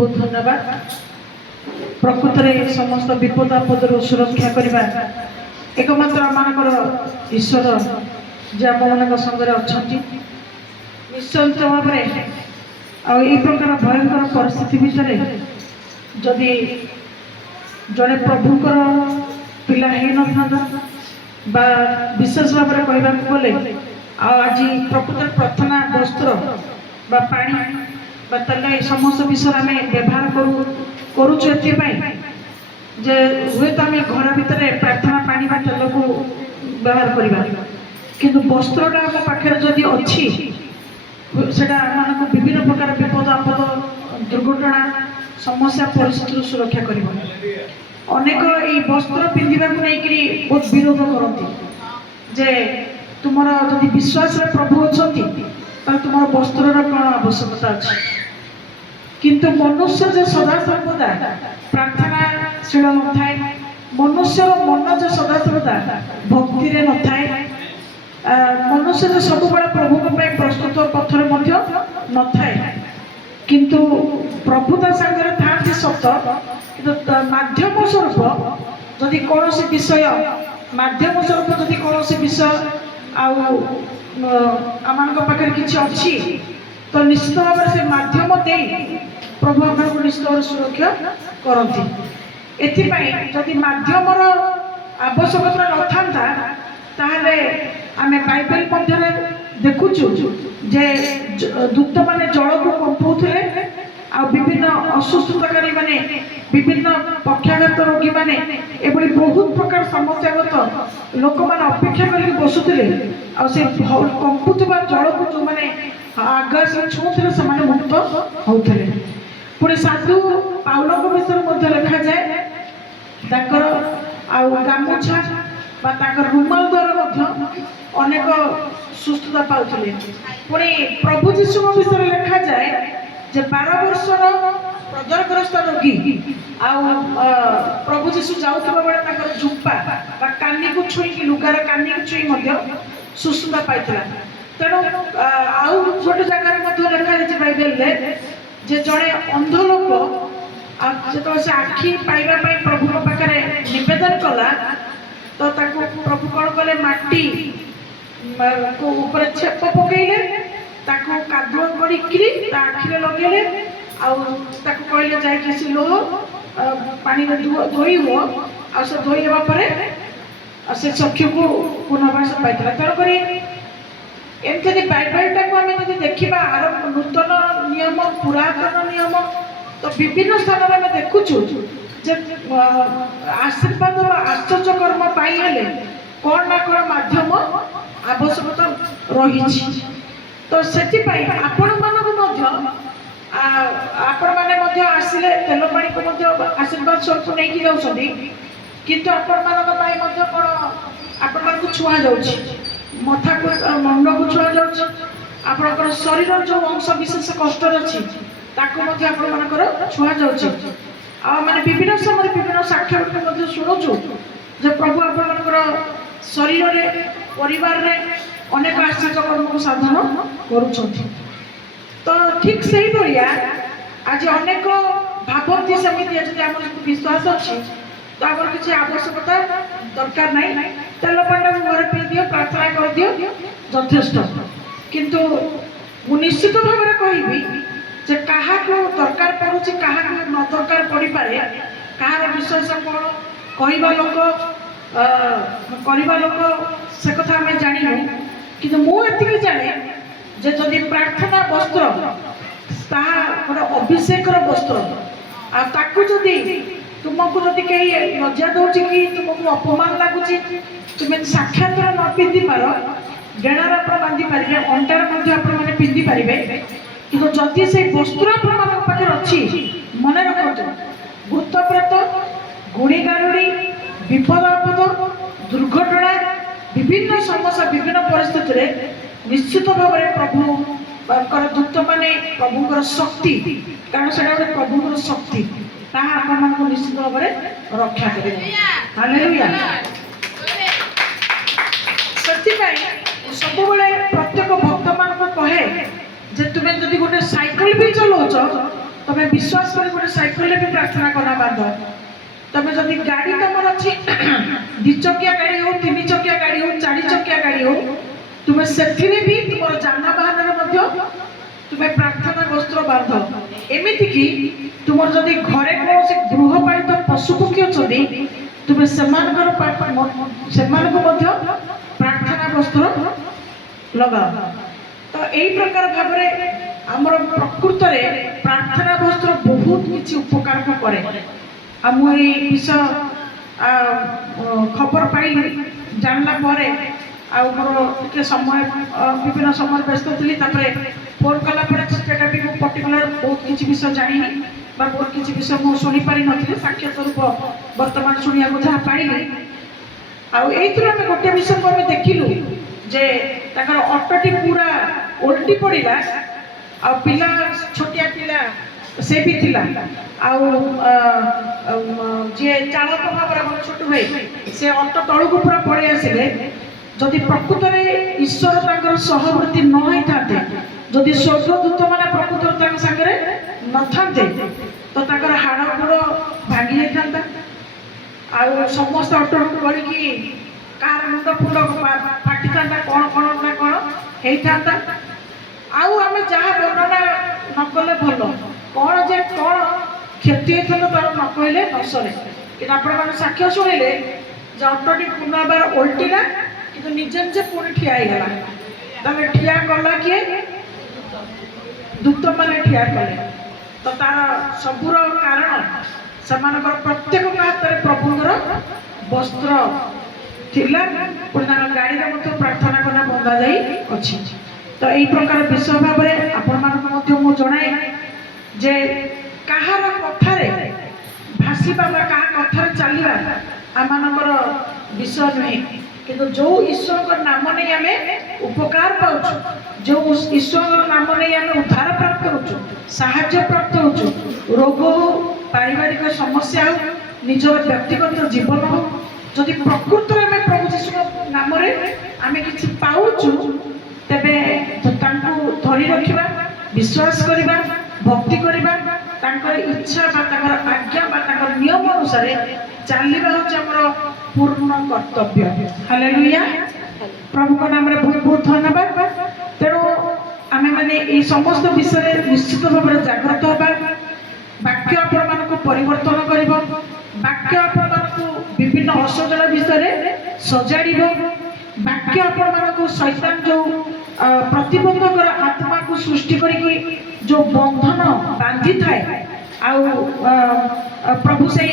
बहुत धन्यवाद। प्रकृत में समस्त विपद आपद सुरक्षा करवा एकमात्र आमर ईश्वर जे आम मान संगे अच्छा निश्चित भाव में आई प्रकार भयंकर परिस्थिति भितर जदि जड़े प्रभुकर पिला हो ना विशेष भाव में कहवाक गले आज प्रकृत प्रार्थना वस्त्र बा पानी तेल समस्त विषय आम व्यवहार करुचे जे हुए तो आम घर भितर प्रार्थना पानी बा तेल को व्यवहार करवा किंतु वस्त्रटा आम पाखे जदि अच्छी सेटा आम विभिन्न प्रकार विपद आपद दुर्घटना समस्या परिस्थिति सुरक्षा कर अनेक ये वस्त्र पिंधा नहीं बहुत विरोध करती जे तुम जदि विश्वास प्रभु अच्छा तुम वस्त्र कौन आवश्यकता अच्छी किंतु मनुष्य जो सदा सर्वदा प्रार्थनाशील न थाए मनुष्य मन जो सदा सर्वदा भक्ति न थाए मनुष्य जो सब बड़ा प्रभु प्रस्तुत पथर न थाए किंतु प्रभुता सागर था सत माध्यम स्वरूप जदि कौन विषय माध्यम स्वरूप जदि कौन विषय आम पाखे किसी अच्छी तो निश्चित भाव से माध्यम दे प्रभु आम निश्चित भाव सुरक्षा करती एथि माध्यम आवश्यकता न था ताहले आमे बाइबल मध्य देखुचु जे दूत माने जल को कंपाउथिले आ विभिन्न असुस्थताकारी माने विभिन्न पक्षाघात रोगी माने एबडी बहुत प्रकार समस्यागत लोक माने अपेक्षा करके बसुथिले आ से कंपुतबा जल को जो माने आगा से छुथिले से माने मुक्त होथिले पुणे साधु पाउलो को विषय मध्य लिखा जाए ताकर आ गामुछा बा ताकर रुमाल द्वारा अनेक सुस्थता पाउथिले पुणे प्रभु जीशु विषय लिखा जाए जे 12 वर्षर प्रजरग्रस्त रोगी प्रभु जीशु जाउथबा बेले ताकर झुप्पा बा कानी को छुई लुगार कानी को छुई सुस्थता पाइथिला तेणु आउ गोटे जगह लिखा जाए बाइबल रे जे जड़े अंध लोक जो से आखि पाइबा प्रभु पाखे निवेदन कला तो ताको प्रभु कौन कले माटी ऊपर छेप पकईले ताको कादुआ करी आखिरे लगेले आखु कहले जाए लो पानी धोई हो आ से धोई हेबा परे से चक्षु को पुनर्वास पाइला तेणुक एमती बाइबलटा को आम जो देखा आर नूतन नियम पुरातन नियम तो विभिन्न स्थान में देखुचु जे आशीर्वाद आश्चर्य कर्म पाइले कौन ना कौन माध्यम आवश्यकता रही तो से आपण माने आसिले तेल पानी को आशीर्वाद स्वरूप नहीं जाऊँगी किंतु आपण कौन आपण छुआ जाऊँगी मथा को मंड को छुआ जापर शरीर जो अंश विशेष कष्ट अच्छी छुआ जा माने विभिन्न समय विभिन्न साक्षात्कार शुणुचु जो प्रभु आपर शरीर रे परिवार रे अनेक आश्चर्य कर्म को साधन करुछंती तो ठीक से ही भाया आज अनेक भावती सेमती यदि आम विश्वास अच्छी तो आम किसी आवश्यकता दरकार नहीं तेल पांडा घर पी दियो प्रार्थना कर दियो यथेष्ट किंतु मु निश्चित भाव में कहबी जे कहा को दरकार पड़ुछि कहा को न दरकार पड़ी पारे कहार विश्वास कौन कहवा लोक करवा लोक से कथा आम जानु कि मुझे जाने जे जदि प्रार्थना वस्त्र गोटे अभिषेक वस्त्र आकु जदि तुमको जदि कहीं लज्जा दौर कि तुमको अपमान लगुच तुम्हें साक्षात न पिंधि पार डेणार आप बांधि पारे अंटार पिंधि पारे कि जदि से वस्त्र पाखे अच्छी मन रखु भूत प्रेत गुणी गारुड़ी विपद आपद दुर्घटना विभिन्न समस्या विभिन्न परिस्थिति निश्चित भाव में प्रभु दूत माने प्रभुकर शक्ति कारण से गोटे प्रभुकर शक्ति आपको निश्चित भाव में रक्षा कर हालेलुया सब प्रत्येक भक्त मान कहे जे तुम्हें जदि गोटे साइकिल भी चलाउच तमें विश्वास कर गोटे साइकेल भी प्रार्थना करना बांध तमें जदि गाड़ी तुम अच्छी दिचकिया गाड़ी हो तीन चकिया गाड़ी हो चार चकिया गाड़ी हो तुम्हें से भी तुम जानवाहन तुम्हें प्रार्थना वस्त्र बांध एमती कि तुम जदि घरे कौन गृहपालित पशु पक्षी अच्छे तुम्हें से प्रार्थना वस्त्र लगाओ तो यही प्रकार भाव आमर प्रकृत में प्रार्थना वस्त्र बहुत किसी उपकार को करे मुझे विषय खबर पाइली जानला मोर टे समय विभिन्न समय व्यस्त थी फोन कला भी पर्टिकुलर बहुत किसी विषय जानी बहुत किसी विषय मुझे शुणी पारि नी साक्षात स्वरूप बर्तमान शुणा जहाँ पाइली आम गोटे विषय को देखिलु जे ऑटोटी पूरा ओल्टी पड़ा आ पिला छोटिया पिला से भी थिला जे चालक भाव छोट भाई से ऑटो तलू पूरा पड़े आसिले जदि प्रकृत में ईश्वर तांकर सहवर्ती न होते जदि स्वर्गदूत मैंने प्रकृत सागर न था तो ताकर हाड़ गोड़ भांगी जाता आ समस्त ऑटो गड़ी कार मुंड फुंड फाटी था कौन कौन ना कौन होता आम जहाँ वर्णना न कले भल कौन जे कौन क्षति होता तार न कहले न सरे कि आप साक्ष्य शुणिले ऑटोटी पुनः बार ओल्टिला कि निजे निजे पुणी ठिया होगा ठिया कला किए दूत मैंने ठिया कले तो तार सबूर कारण से प्रत्येक हाथ में प्रभुंर वस्त्र थिला गाड़ी में प्रार्थना करना बंधा जाई अच्छी तो यही प्रकार विषय भाव में आपण जनाए जे कहार कथार भाषा क्या कथार चलवा आमर विषय नुहे किंतु जो ईश्वर नाम नहीं आम उपकार पाऊँ जो ईश्वर नाम नहीं आम उद्धार प्राप्त हो प्राप्त हो रोग हो पारिवारिक समस्या हो निजर व्यक्तिगत जीवन हो जदि प्रकृत में प्रभु जीशु नाम आम कि पाऊँ तेबे धरी रखा विश्वास करवा भक्ति करवा इच्छा आज्ञा नियम अनुसार चलवा हूँ पूर्ण कर्तव्य हालेलुया प्रभु का नाम बहुत बहुत धन्यवाद तेणु आम मैंने समस्त विषय निश्चित भाव में जागृत होगा वाक्य आपण परिवर्तन कर वाक्य आपण विभिन्न असजड़ा विषय सजाड़ वाक्य आपण शैतान जो प्रतिबंधक आत्मा को सृष्टि करी जो बंधन बांधि थाए प्रभु से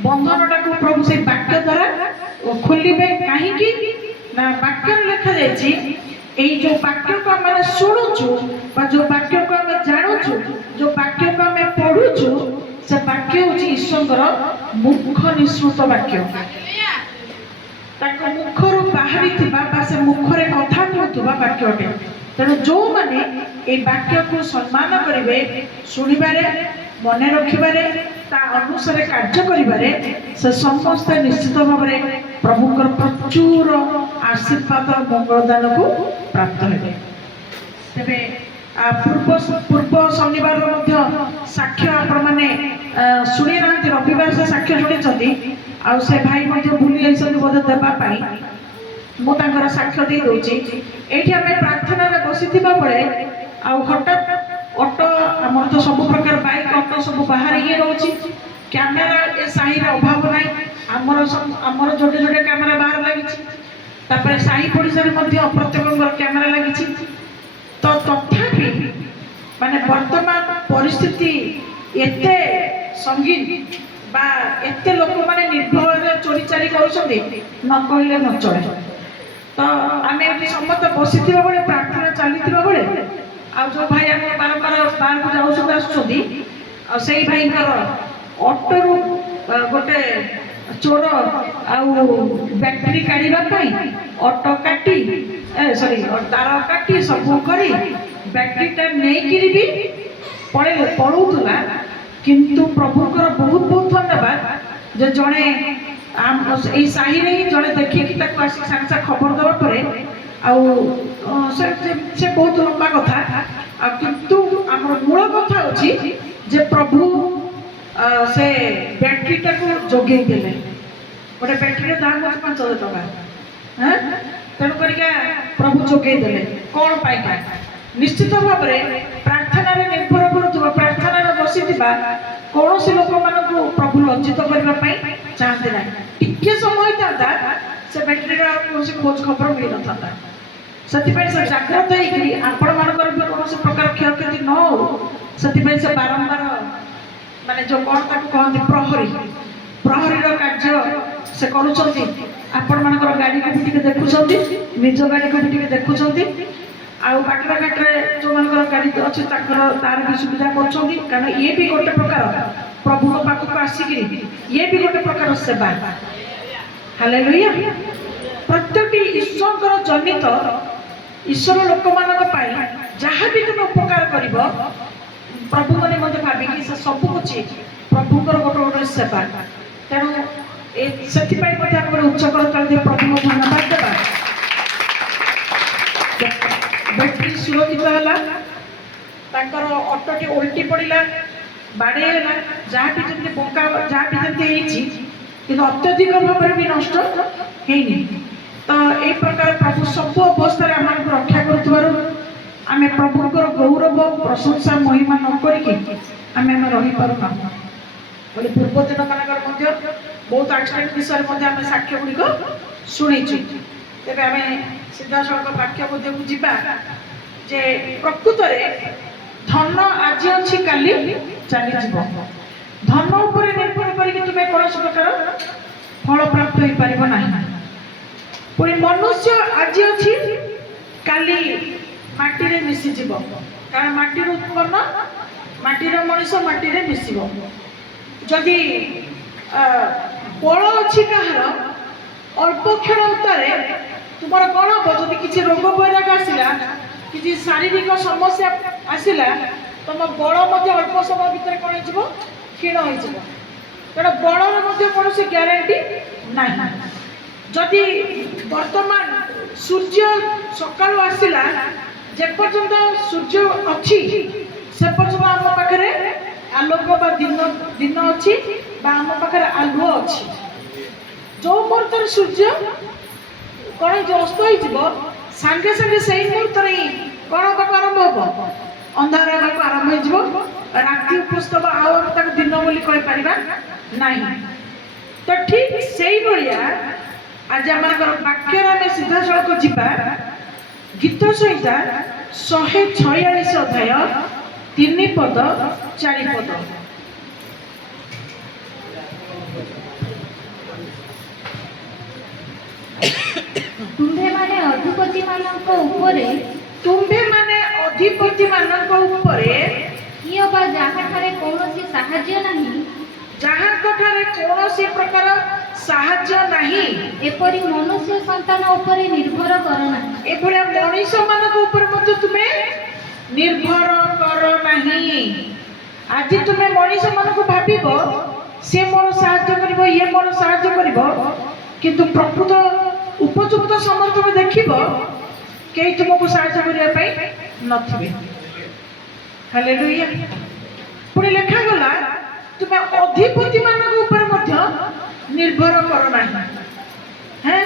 बंधनटा को प्रभु से वाक्य द्वारा खोलिबे कहीं ना वाक्य लिखा जाए जो वाक्य को आम शुणुचु जो वाक्य को आम जानुचु जो वाक्य को आम पढ़ुचु से वाक्य हूँ ईश्वर मुख निःसृत वाक्य मुखर बाहरी से मुखरे कथा कहूबा वाक्यटे तेणु जो मैंने ये वाक्य को सम्मान करेंगे शुणवे मन रखिबारे ता अनुसार कार्य करिबारे से समस्त निश्चित भाव में प्रभुकर प्रचुर आशीर्वाद मंगलदान को प्राप्त हेबे तेबे पूर्व शनिवार साक्ष्य आपण शुणी ना रविवार से साक्ष्य शुणी आउ से भाई भूली जाइए बोध देवाई मुझे साक्ष्य दे दूची ये आम प्रार्थना बसी बेले आउ हठात ऑटो आम तो सब प्रकार बाइक ऑटो सब बाहर ये रोचे कैमेरा ए साही अभाव ना आमर जोटे जोटे कैमेरा बाहर लगी साही पड़ोसा प्रत्येक कैमेरा लगी तो तथापि माने वर्तमान परिस्थिति एते संगीन बा एते लोक माने निर्भय चोरी चारी करुछन्ति न कहले न चले तो आम समस्त बसी बेले प्रार्थना चली बेले आ जो भाई आम बारंबार बाहर को जाऊँ आसुँच से भाई ऑटो गोटे चोर बैटरी काढ़ापी ऑटो काटी सॉरी तार काटी सब करी बैटरीटा नहीं भी पड़े पड़ूला किंतु प्रभुकर बहुत बहुत धन्यवाद जो जड़े यही साही ही जड़े देखिए आसिक सागे सागे खबर देवा से बहुत लंबा कथा किंतु आम मूल कथा हूँ जे प्रभु से बैटेरीटा को जोगे देले गोटे बैटेरी दाम हो 5,000 टका हाँ तेणु करिका प्रभु जोगे देले कौन पाइका निश्चित भाव में प्रार्थना निर्भर करुवा प्रार्थना बसी कौन से लोक मान प्रभु लज्जित करने चाहते ना टिके समय था से बैटेरी कौन खोज खबर मिल न था से जाग्रत आपण मानकर भी कौन प्रकार क्षयक्षति न हो से बारंबार माने जो कौन कहते प्रहरी प्रहरी कार्य से करुँच आपण मानकर गाड़ी को भी देखुं निज गाड़ी को भी देखुं आउ बाटर घाटे जो मान गाड़ी अच्छे तार भी सुविधा कर ये भी गोटे प्रकार प्रभु पाखक आसिक ये भी गोटे प्रकार सेवा हालेलुया प्रत्येक ईश्वर जनित ईश्वर लोक मान जहाँ भी तुम उपकार कर प्रभु निमंते भाविकी से सब कुछ प्रभु गोटे गोटे सेवा तेणु से उच्च कर प्रभु धन्यवाद देवा बैटरी सुरक्षित है ऑटोटी उल्टी पड़ा बाड़ेला जहाँ भी जमी बंका जहाँ भी जमी कि अत्यधिक भाव में भी नष्ट होनी तो ये प्रकार प्रभु सब अवस्था आम रक्षा करें प्रभुकर गौरव प्रशंसा महिमा नक रही पारना बोले पूर्व दिन मानक बहुत एक्सीडेंट विषय साक्ष्य गुड़िक शुणी तेज आम सीधा सड़क वाक्य मध्य को जे प्रकृत धन आज अच्छी काली चली धन उपर निर्भर करके तुम्हें कौन प्रकार फल प्राप्त हो पार ना पुणी मनुष्य आज अच्छी काली माटी मिसीज कारण माटी उत्पन्न माटीर मनीष माटी मिसब जदि बल अच्छी कहार अल्प क्षण उतारे तुमर कौन हम जब किसी रोग बैराग आसला कि शारीरिक समस्या आसला तुम बल अल्प समय भितर कौन हो क्षीण हो तेना बल कौन से ग्यारंटी ना जदि वर्तमान सूर्य सका आसला जेपर्यंत सूर्य अच्छी से पर्यंत आम पाखे आलोक दिन दिन अच्छी आम पाखे आलुओ अच्छी जो मुहूर्त सूर्य कौन जो अस्त हो सांगे सांगे से मुहूर्त ही कौन होगा आरंभ हम अंधार होगा आरंभ हो राति उपस्तव आम दिन बोली कहीपर ना तो ठीक से भाया आज आम वाक्य आम सीधा सड़क जा गीत संहिता 146 अध्याय 3 पद 4 पद तुम्भे माने अधिपति मानक उपरे कियो बा जाहाठारे कौनसी साहाय्य नहीं जहाँठारे कौनसी प्रकार साहाय्य नहीं एपरि मनुष्य संतान उपरे निर्भर करना एभलिया मनीष मानक ऊपर मध्य तुम्हें निर्भर कर नहीं आज तुम्हें मनीष मानक भाविब से मोर साहाय्य करिवो ये मोर साहाय्य करिवो किंतु प्रकृत उपयुक्त समय तुम देख कई तुमको साहाय्य करने नथिबे हालेलुया पुणी लेखा गला तुम्हें अधिपति मानक ऊपर मध्य निर्भर कर ना हैं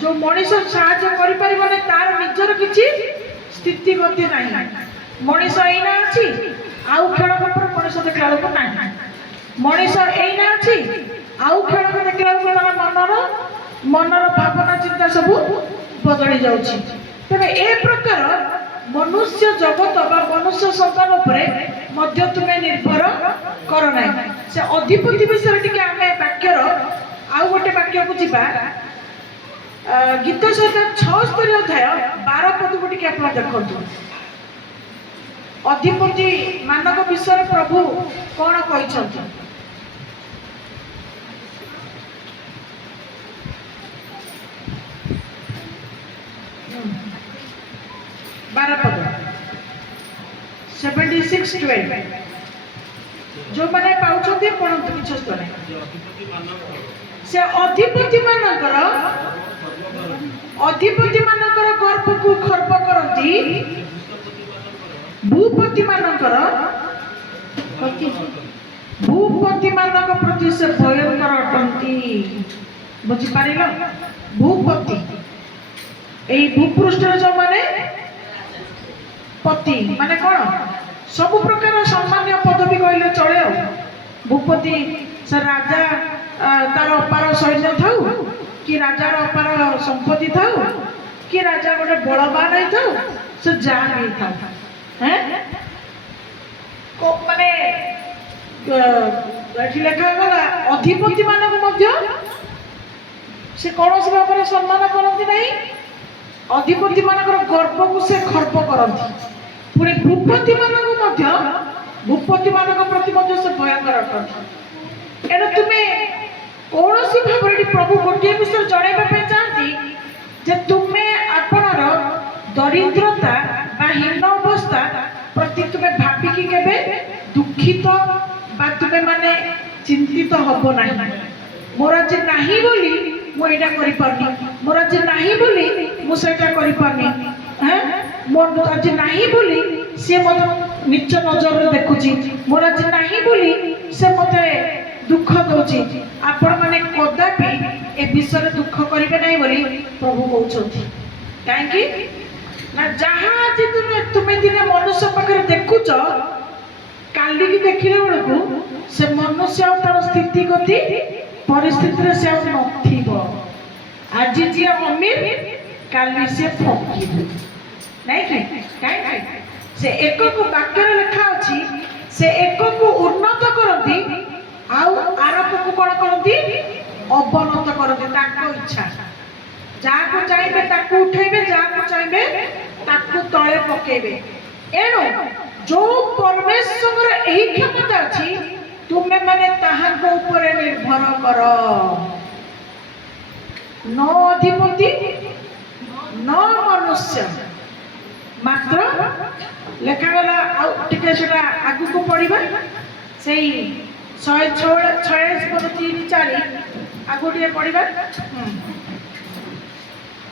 जो मनीष साहाय्य करि परिबने तार निजर किछि स्थिति गति नाही मनीष एना अछि आउ खेल पर मनीष देखला को नाही मनीष एना अछि आउ खेल को देखला को तार मनर भावना चिंता सब बदली जाउछि तबे ए प्रकार मनुष्य जगत बा मनुष्य संतान उपरे मध्य तुम्हें निर्भर कर ना से अधिपति विषय टिके आमे वाक्यर आउ गोटे वाक्य को जिबा गीत सहित 76 अध्याय 12 पद को टिके आप देखंतु अधिपति मानक विषय प्रभु कौन कहिसंत 12 पद 76:12 जो मैंने पाउछंती पढ़ंतु किछ स्तरे से अधिपति मानकर गर्भ को खर्प करती भूपति मानकर ପଚିଶ ଭୂପତି ମାନଙ୍କ ପ୍ରତି ସେ ଭୟଙ୍କର ଅଟନ୍ତି। ବୁଝିପାରିଲ? ଭୂପତି ଏଇ ଭୂପୃଷ୍ଠରେ ଯୋଉମାନେ ପତି ମାନେ କଣ ସବୁ ପ୍ରକାର ସମ୍ମାନୀୟ ପଦବୀ କହିଲେ ଚଳେ ଆଉ। ଭୂପତି ସେ ରାଜା ତାର ଅପାର ସୈନ୍ୟ ଥାଉ କି ରାଜାର ଅପାର ସମ୍ପତ୍ତି ଥାଉ କି ରାଜା ଗୋଟେ ବଳବାନ ହେଇଥାଉ ସେ ଯାହା ବି ହେଇଥାଉ ମାନେ ଏଠି ଲେଖାଗଲା ଅଧିପତି ମାନଙ୍କୁ ମଧ୍ୟ ସେ କୌଣସି ଭାବରେ ସମ୍ମାନ କରନ୍ତି ନାହିଁ। ଅଧିପତି ମାନଙ୍କର ଗର୍ବକୁ ସେ ଖର୍ବ କରନ୍ତି। ପୁଣି ଭୂପତି ମାନଙ୍କୁ ମଧ୍ୟ ଭୂପତି ମାନଙ୍କ ପ୍ରତି ମଧ୍ୟ ସେ ଭୟଙ୍କର ଅଟନ୍ତି। ଏଣୁ ତୁମେ କୌଣସି ଭାବରେ ଏଠି ପ୍ରଭୁ ଗୋଟିଏ ବିଷୟ ଜଣାଇବା ପାଇଁ ଚାହାନ୍ତି ଯେ ତୁମେ ଆପଣର ଦରିଦ୍ରତା ବା ହୀନ ଅବସ୍ଥା ପ୍ରତି ତୁମେ ଭାବିକି କେବେ ଦୁଃଖିତ ବା ତୁମେ ମାନେ ଚିନ୍ତିତ ହବ ନାହିଁ। ମୋର ଆଜି ନାହିଁ ବୋଲି ମୁଁ ଏଇଟା କରିପାରୁନି, ମୋର ଆଜି ନାହିଁ ବୋଲି ମୁଁ ସେଇଟା କରିପାରୁନି, ମୋର ଆଜି ନାହିଁ ବୋଲି ସିଏ ମୋତେ ନିଚ ନଜରରେ ଦେଖୁଛି, ମୋର ଆଜି ନାହିଁ ବୋଲି ସେ ମୋତେ ଦୁଃଖ ଦଉଛି। ଆପଣ ମାନେ କଦାପି ଏ ବିଷୟରେ ଦୁଃଖ କରିବେ ନାହିଁ ବୋଲି ପ୍ରଭୁ କହୁଛନ୍ତି। କାହିଁକି ନା ଯାହା ଆଜି ତୁମେ ଦିନେ ମନୁଷ୍ୟ ପାଖରେ ଦେଖୁଛ କାଲିକି ଦେଖିଲା ବେଳକୁ ସେ ମନୁଷ୍ୟ ଆଉ ତାର ସ୍ଥିତି ଗତି ପରିସ୍ଥିତିରେ ସେ ଆଉ ନଥିବ। ଆଜି ଯିଏ ଅମିର କାଲି ସିଏ ଫକୀର ନାଇଁ କି? କାହିଁକି ସେ ଏକକୁ ବାକ୍ୟରେ ଲେଖା ଅଛି ସେ ଏକକୁ ଉନ୍ନତ କରନ୍ତି ଆଉ ଆରକକୁ କଣ କରନ୍ତି? ଅବନତ କରନ୍ତି ତାଙ୍କ ଇଚ୍ଛା। ଯାହାକୁ ଚାହିଁବେ ତାକୁ ଉଠେଇବେ, ଯାହାକୁ ଚାହିଁବେ ତାକୁ ତଳେ ପକେଇବେ। ଏଣୁ ଯୋଉ ପରମେଶ୍ୱରଙ୍କର ଏହି କ୍ଷମତା ଅଛି ତୁମେ ମାନେ ତାହାଙ୍କ ଉପରେ ନିର୍ଭର କର। ନ ଅଧିପତି ନ ମନୁଷ୍ୟ ମାତ୍ର ଲେଖାଗଲା। ଆଉ ଟିକେ ସେଟା ଆଗକୁ ପଢିବା ସେଇ 146:3-4 ଆଗକୁ ଟିକେ ପଢିବା।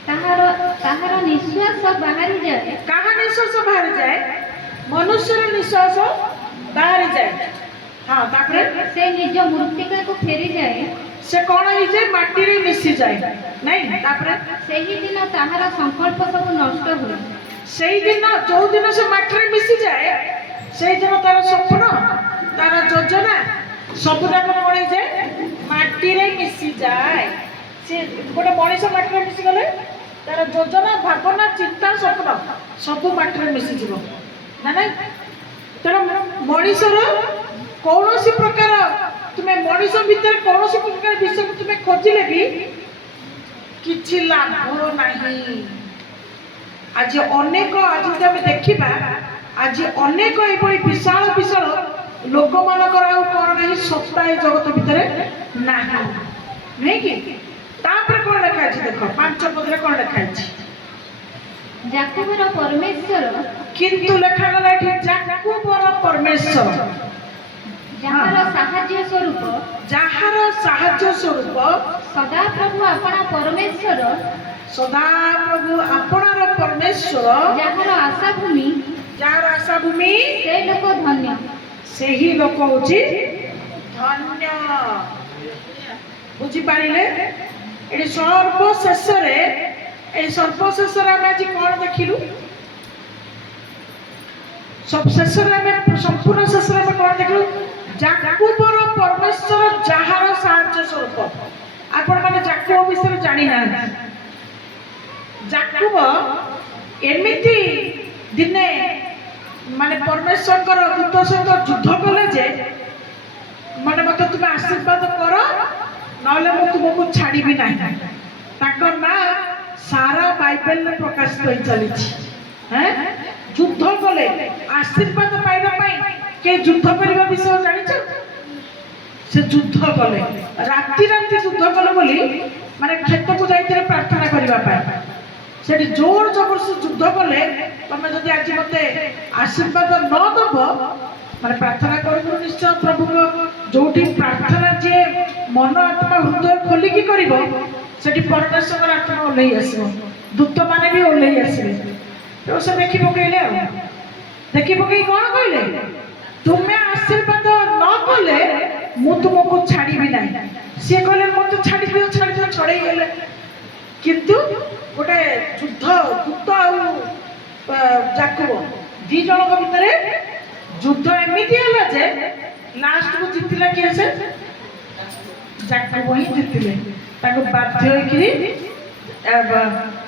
ତାହାର ନିଶ୍ୱାସ ବାହାରିଯାଏ। କାହା ନିଶ୍ୱାସ ବାହାରିଯାଏ? ମନୁଷ୍ୟର ନିଶ୍ୱାସ ବାହାରିଯାଏ। ହଁ, ତାପରେ ସେ ନିଜ ମୃତ୍ତିକାକୁ ଫେରିଯାଏ। ସେ କଣ ହେଇଯାଏ? ମାଟିରେ ମିଶିଯାଏ ନାଇଁ। ତାପରେ ସେହିଦିନ ତାହାର ସଂକଳ୍ପ ସବୁ ନଷ୍ଟ ହୁଏ। ସେଇଦିନ ଯୋଉଦିନ ସେ ମାଟିରେ ମିଶିଯାଏ ସେଇଦିନ ତାର ସ୍ୱପ୍ନ ତାର ଯୋଜନା ସବୁ ଯାକ କଣ ହେଇଯାଏ? ମାଟିରେ ମିଶିଯାଏ। ସେ ଗୋଟେ ମଣିଷ ମାଟିରେ ମିଶିଗଲେ ତାର ଯୋଜନା ଭାବନା ଚିନ୍ତା ସ୍ୱପ୍ନ ସବୁ ମାଟିରେ ମିଶିଯିବ ନା ନାଇଁ। ତେଣୁ ମଣିଷର କୌଣସି ପ୍ରକାର ତୁମେ ମଣିଷ ଭିତରେ କୌଣସି ପ୍ରକାର ବିଷୟକୁ ତୁମେ ଖୋଜିଲେ ବି କିଛି ଲାଭ ନାହିଁ। ଆଜି ଅନେକ ଆଜି ଯଦି ଆମେ ଦେଖିବା ଆଜି ଅନେକ ଏଭଳି ବିଶାଳ ବିଶାଳ ଲୋକମାନଙ୍କର ଆଉ କଣ ନାହିଁ? ସତ୍ତା ଏ ଜଗତ ଭିତରେ ନାହିଁ, ନୁହେଁ କି? ତାପରେ କଣ ଲେଖା ଅଛି ଦେଖ 5 ପଦରେ କଣ ଲେଖା ଅଛି? ଯାକୋବର ପରମେଶ୍ୱର କିନ୍ତୁ ଲେଖାଗଲା ଏଠି ଯାକୋବର ପରମେଶ୍ୱର ଯାହାର ସାହାଯ୍ୟ ସ୍ୱରୂପ ସଦାପ୍ରଭୁ ଆପଣା ପରମେଶ୍ୱର ସଦାପ୍ରଭୁ ଆପଣାର ପରମେଶ୍ୱର ଯାହାର ଆଶା ଭୂମି ସେ ଲୋକ ଧନ୍ୟ। ସେହି ଲୋକ ହଉଛି ଧନ୍ୟ। ବୁଝିପାରିଲେ? ଏଠି ସର୍ବଶେଷରେ ଆମେ ଆଜି କଣ ଦେଖିଲୁ? ଶେଷରେ ଆମେ ସମ୍ପୂର୍ଣ୍ଣ ଶେଷରେ ଆମେ କଣ ଦେଖିଲୁ? ଯାକୋବର ପରମେଶ୍ୱର ଯାହାର ସାହାଯ୍ୟ ସ୍ୱରୂପ। ଆପଣ ମାନେ ଯାକୋବ ବିଷୟରେ ଜାଣିନାହାନ୍ତି। ଯାକୋବ ଏମିତି ଦିନେ ମାନେ ପରମେଶ୍ୱରଙ୍କର ଦୂତ ସହିତ ଯୁଦ୍ଧ କଲେ ଯେ ମାନେ ମତେ ତୁମେ ଆଶୀର୍ବାଦ କର ନହେଲେ ମୁଁ ତୁମକୁ ଛାଡ଼ିବି ନାହିଁ। ତାଙ୍କ ନାଁ ସାରା ବାଇବେଲରେ ପ୍ରକାଶିତ ହୋଇ ଚାଲିଛି। ଯୁଦ୍ଧ କଲେ ଆଶୀର୍ବାଦ ପାଇବା ପାଇଁ କେ ଯୁଦ୍ଧ କରିବା ବିଷୟ ଜାଣିଛ? ସେ ଯୁଦ୍ଧ କଲେ ରାତି ଯୁଦ୍ଧ କଲେ ବୋଲି ମାନେ କ୍ଷେତକୁ ଯାଇଥିଲେ ପ୍ରାର୍ଥନା କରିବା ପାଇଁ। ସେଠି ଜୋର ଜବରଦସ୍ତି ଯୁଦ୍ଧ କଲେ ତମେ ଯଦି ଆଜି ମତେ ଆଶୀର୍ବାଦ ନ ଦବ ମାନେ ପ୍ରାର୍ଥନା କରିବୁ ନିଶ୍ଚୟ ପ୍ରଭୁଙ୍କ ଯୋଉଠି ପ୍ରାର୍ଥନା ଯିଏ ମନ ଆତ୍ମା ହୃଦୟ ଖୋଲିକି କରିବ ସେଠି ପରମେଶ୍ୱରଙ୍କର ଆତ୍ମା ଓହ୍ଲେଇ ଆସିବ, ଦୂତମାନେ ବି ଓହ୍ଲେଇ ଆସିବେ। ତ ସେ ଦେଖି ପକେଇଲେ ଆଉ ଦେଖି ପକେଇ କଣ କହିଲେ? ତୁମେ ଆଶୀର୍ବାଦ ଗଲେ ମୁଁ ତୁମକୁ ଛାଡ଼ିବି ନାହିଁ। ସିଏ କହିଲେ ମୋତେ ଛାଡ଼ିଦିଅ ଛଡ଼େଇ ଗଲେ। କିନ୍ତୁ ଗୋଟେ ଯୁଦ୍ଧ ଦୂତ ଆଉ ଯାକୁବ ଦି ଜଣଙ୍କ ଭିତରେ ଯୁଦ୍ଧ ଏମିତି ହେଲା ଯେ ଲାଷ୍ଟକୁ ଜିତିଲା କିଏ? ସେ ଯାକୁବ ହିଁ ଜିତିଲେ। ତାଙ୍କୁ ବାଧ୍ୟ ହେଇକିରି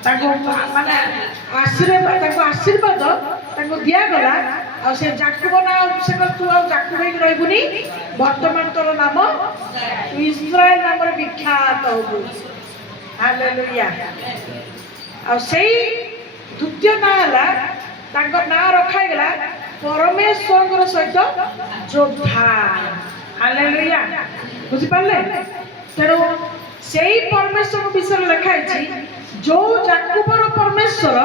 ତାଙ୍କୁ ମାନେ ଆଶୀର୍ବାଦ ତାଙ୍କୁ ଦିଆଗଲା। ଆଉ ସେ ଯାକୁବ ନା ସେ କହିଲେ ତୁ ଆଉ ଯାକୁବ ହେଇକି ରହିବୁନି, ବର୍ତ୍ତମାନ ତୋର ନାମ ଇସ୍ରାଏଲ ନାମରେ ବିଖ୍ୟାତ ହବୁ। ହାଲେଲୁୟା। ଆଉ ସେଇ ଦ୍ୱିତୀୟ ନାଁ ହେଲା, ତାଙ୍କ ନାଁ ରଖା ହେଇଗଲା ପରମେଶ୍ୱରଙ୍କର ସହିତ ଯୋଦ୍ଧା। ହାଲେଲୁୟା। ବୁଝିପାରିଲେ? ତେଣୁ ସେଇ ପରମେଶ୍ୱରଙ୍କ ବିଷୟରେ ଲେଖା ହେଇଛି, ଯୋଉ ଯାକୁବର ପରମେଶ୍ୱର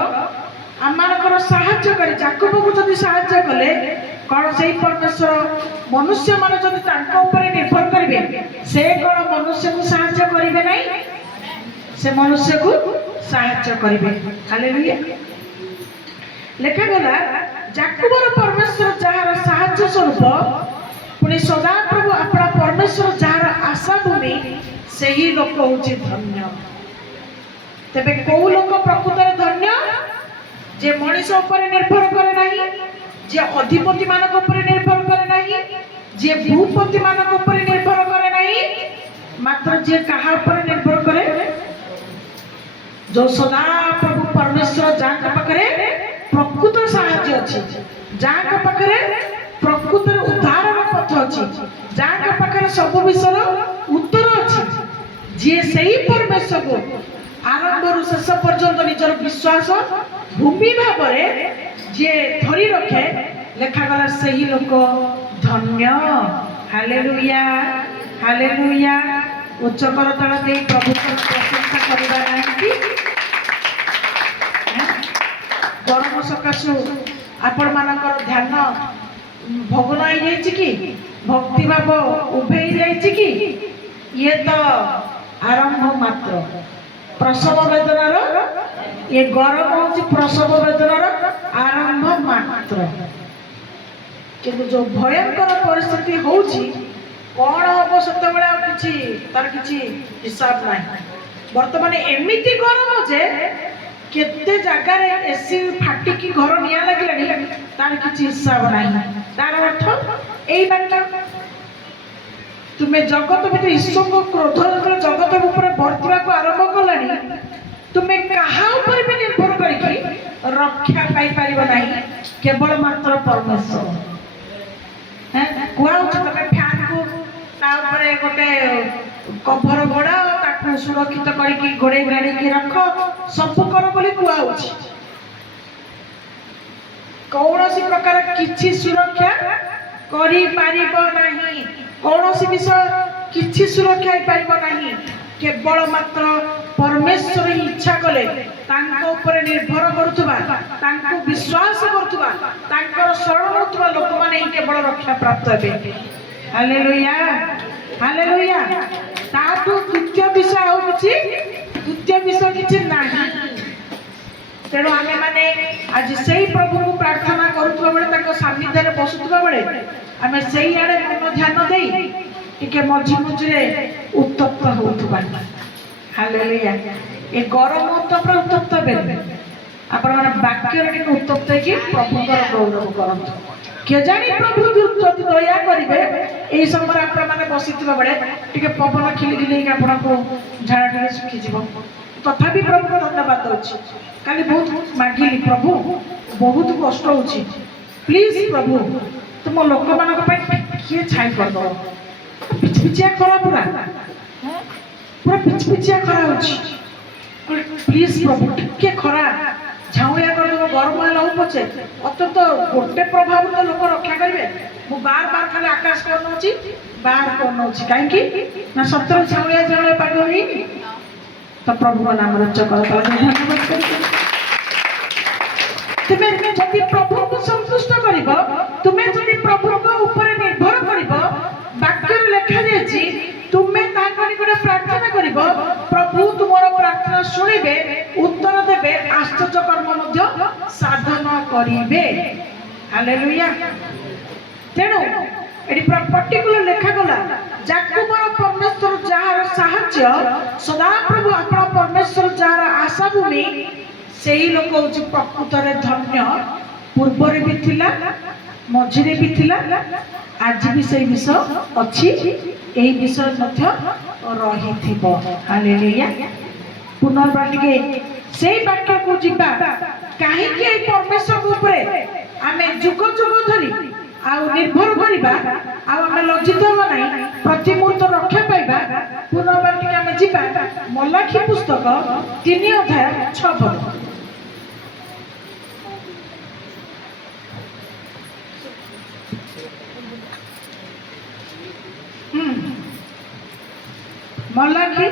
ଆମମାନଙ୍କର ସାହାଯ୍ୟକାରୀ। ଯାକୁବକୁ ଯଦି ସାହାଯ୍ୟ କଲେ କ'ଣ ସେଇ ପରମେଶ୍ୱର ମନୁଷ୍ୟମାନେ ଯଦି ତାଙ୍କ ଉପରେ ନିର୍ଭର କରିବେ, ସେ କ'ଣ ମନୁଷ୍ୟକୁ ସାହାଯ୍ୟ କରିବେ ନାହିଁ? ସେ ମନୁଷ୍ୟକୁ ସାହାଯ୍ୟ କରିବେ। ହାଲେଲୁୟା। ଲେଖାଗଲା, ଯାକୁବର ପରମେଶ୍ୱର ଯାହାର ସାହାଯ୍ୟ ସ୍ୱରୂପ, ପୁଣି ସଦାପ୍ରଭୁ ଆପଣା ପରମେଶ୍ୱର ଯାହାର ଆଶା ଭୂମି, ସେହି ଲୋକ ହେଉଛି ଧନ୍ୟ। ତେବେ କୋଉ ଲୋକ ପ୍ରକୃତରେ ଧନ୍ୟ? ଯେ ମଣିଷ ଉପରେ ନିର୍ଭର କରେ ନାହିଁ, ଯେ ଅଧିପତି ମାନଙ୍କ ଉପରେ ନିର୍ଭର କରେ ନାହିଁ, ଯେ ଭୂପତି ମାନଙ୍କ ଉପରେ ନିର୍ଭର କରେ ନାହିଁ, ମାତ୍ର ଯିଏ କାହା ଉପରେ ନିର୍ଭର କରେ? ଯୋଉ ସଦାପ୍ରଭୁ ପରମେଶ୍ୱର ଯାହାଙ୍କ ପାଖରେ ପ୍ରକୃତ ସାହାଯ୍ୟ ଅଛି, ଯାହାଙ୍କ ପାଖରେ ପ୍ରକୃତରେ ଉଦ୍ଧାରର ପଥ ଅଛି, ଯାହାଙ୍କ ପାଖରେ ସବୁ ବିଷୟର ଉତ୍ତର ଅଛି, ଯିଏ ସେହି ପରମେଶ୍ୱରକୁ ଆରମ୍ଭରୁ ଶେଷ ପର୍ଯ୍ୟନ୍ତ ନିଜର ବିଶ୍ୱାସ ଭୂମି ଭାବରେ ଯିଏ ଧରି ରଖେ, ଲେଖାଗଲା ସେହି ଲୋକ ଧନ୍ୟ। Hallelujah, hallelujah. ଉଚ୍ଚ କରତାଳ ଦେଇ ପ୍ରଭୁଙ୍କର ପ୍ରଶଂସା କରିବା ନାହିଁ। ଗରମ ସକାଶୁ ଆପଣମାନଙ୍କର ଧ୍ୟାନ ଭଗ୍ନ ହେଇଯାଇଛି କି? ଭକ୍ତିଭାବ ଉଭେଇ ଯାଇଛି କି? ଇଏ ତ ଆରମ୍ଭ ମାତ୍ର। ପ୍ରସବ ବେଦନାର ଏ ଗରମ ହେଉଛି ପ୍ରସବ ବେଦନାର ଆରମ୍ଭ ମାତ୍ର। କିନ୍ତୁ ଯୋଉ ଭୟଙ୍କର ପରିସ୍ଥିତି ହେଉଛି, କ'ଣ ହବ ସେତେବେଳେ ଆଉ କିଛି ତାର କିଛି ହିସାବ ନାହିଁ। ବର୍ତ୍ତମାନ ଏମିତି ଗରମ ଯେ କେତେ ଜାଗାରେ ଏସି ଫାଟିକି ଘର ନିଆଁ ଲାଗିଲାଣି, ତାର କିଛି ହିସାବ ନାହିଁ। ତାର ଅର୍ଥ ଏଇ ବାକ୍ୟ, ତୁମେ ଜଗତ ଭିତରେ ଈଶ୍ୱରଙ୍କ କ୍ରୋଧ ଯେତେବେଳେ ଜଗତ ଉପରେ ବର୍ତ୍ତିବାକୁ ଆରମ୍ଭ କଲାଣି, ତୁମେ କାହା ଉପରେ ବି ନିର୍ଭର କରିକି ରକ୍ଷା ପାଇପାରିବ ନାହିଁ, କେବଳ ମାତ୍ର ପରମେଶ୍ୱର। କୁହାହଉଛି ତମେ ଫ୍ୟାନକୁ ତା ଉପରେ ଗୋଟେ କଭର ଘୋଡ଼ାଅ, ତାକୁ ସୁରକ୍ଷିତ କରିକି ଘୋଡ଼େଇ ଘାଡ଼ିକି ରଖ, ସବୁ କର ବୋଲି କୁହାହଉଛି। କୌଣସି ପ୍ରକାର କିଛି ସୁରକ୍ଷା କରିପାରିବ ନାହିଁ, କୌଣସି ବିଷୟ କିଛି ସୁରକ୍ଷା ହେଇପାରିବ ନାହିଁ। କେବଳ ମାତ୍ର ପରମେଶ୍ୱର ଇଚ୍ଛା କଲେ ତାଙ୍କ ଉପରେ ନିର୍ଭର କରୁଥିବା, ତାଙ୍କୁ ବିଶ୍ୱାସ କରୁଥିବା, ତାଙ୍କର ଶରଣ ହେଉଥିବା ଲୋକମାନେ ହିଁ କେବଳ ରକ୍ଷା ପ୍ରାପ୍ତ ହେବେ। Hallelujah, hallelujah. ତାଠୁ ଦ୍ୱିତୀୟ ବିଷୟ ଆଉ କିଛି, ଦ୍ୱିତୀୟ ବିଷୟ କିଛି ନାହିଁ। ତେଣୁ ଆମେମାନେ ଆଜି ସେଇ ପ୍ରଭୁଙ୍କୁ ପ୍ରାର୍ଥନା କରୁଥିବା ବେଳେ, ତାଙ୍କ ସାନ୍ନିଧ୍ୟରେ ବସୁଥିବା ବେଳେ, ଆମେ ସେଇଆଡ଼େ ମନ ଧ୍ୟାନ ଦେଇ ଟିକେ ମଝି ମଝିରେ ଉତ୍ତପ୍ତ ହେଉଥିବା। ହାଲେଲୁୟା। ଏ ଗରମ ଉତ୍ତପ୍ତ ହେବେ, ଆପଣମାନେ ବାକ୍ୟରେ ଟିକେ ଉତ୍ତପ୍ତ ହେଇକି ପ୍ରଭୁଙ୍କର ଗୌରବ କରନ୍ତୁ। କେଜାଣି ପ୍ରଭୁ ଯଦି ଦୟା କରିବେ, ଏଇ ସମୟରେ ଆପଣମାନେ ବସିଥିବା ବେଳେ ଟିକେ ପବନ ଖିଲିଖିଲି ହେଇକି ଆପଣଙ୍କୁ ଝାଡ଼ା ଟିକେ ଶୁଖିଯିବ। ତଥାପି ପ୍ରଭୁଙ୍କୁ ଧନ୍ୟବାଦ ଦେଉଛି। କାଲି ବହୁତ ମାଗିଲି, ପ୍ରଭୁ ବହୁତ କଷ୍ଟ ହେଉଛି, ପ୍ଲିଜ ପ୍ରଭୁ ତୁମ ଲୋକମାନଙ୍କ ପାଇଁ ଟିକିଏ ଛାଇ କରିଦେବ। ପିଚପିଚିଆ ଖରା, ପୁରା ପିଚପିଚିଆ ଖରା ହେଉଛି, ପ୍ଲିଜ ପ୍ରଭୁ ଟିକେ ଖରା ଝାଉଁଳିଆ କରିଦେବ। ଗରମ ହେଲେ ହଉ ପଛେ, ଅନ୍ତତଃ ଗୋଟେ ପ୍ରଭାବରେ ଲୋକ ରକ୍ଷା କରିବେ। ମୁଁ ବାର ଖାଲି ଆକାଶ କରିନେଉଛି, ବାର କରିନେଉଛି, କାହିଁକି ନା ସତରେ ଝାଉଁଳିଆ ଝାଉଁଳିଆ ପାଗ ହେଇନି ତ। ପ୍ରଭୁଙ୍କ ନାମରେ ଧନ୍ୟବାଦ କରୁଛି। ତୁମେ ଯଦି ପ୍ରଭୁଙ୍କୁ ସନ୍ତୁଷ୍ଟ କରିବ, ତୁମେ ଯଦି ପ୍ରଭୁଙ୍କ ଉପରେ ନିର୍ଭର କରିବ, ବାକ୍ୟରେ ଲେଖାଯାଇଛି ତୁମେ ତାଙ୍କ ନିକଟରେ ପ୍ରାର୍ଥନା କରିବ, ପ୍ରଭୁ ତୁମର ପ୍ରାର୍ଥନା ଶୁଣିବେ, ଉତ୍ତର ଦେବେ, ଆଶ୍ଚର୍ଯ୍ୟ କର୍ମ ମଧ୍ୟ ସାଧନ କରିବେ। ହାଲେଲୁୟା। ତେଣୁ এটি पर्टिकुलर लेखा गला याकूबर परमेश्वर जार साहाय्य सदाप्रभु आपण परमेश्वर जार आशा भूमि सेही लोक होची प्रकृत रे धन्य पूर्व भी थिला मझिरे भी थिला आज भी सही विषय अच्छी यही विषय मध्य रही थिबो हालेलुया पुनर्बार टिके सेही वाक्य को जिबा काहे कि ए परमेश्वर ऊपर आमे जुग जुग धरी आ निर्भर करिबा आ आमे लज्जित हो नाही प्रति मुहूर्त रक्षा पाइबा पुनर्बार टिके आमे जिबा मलाखी पुस्तक 3 अध्याय 6 पद मलाखी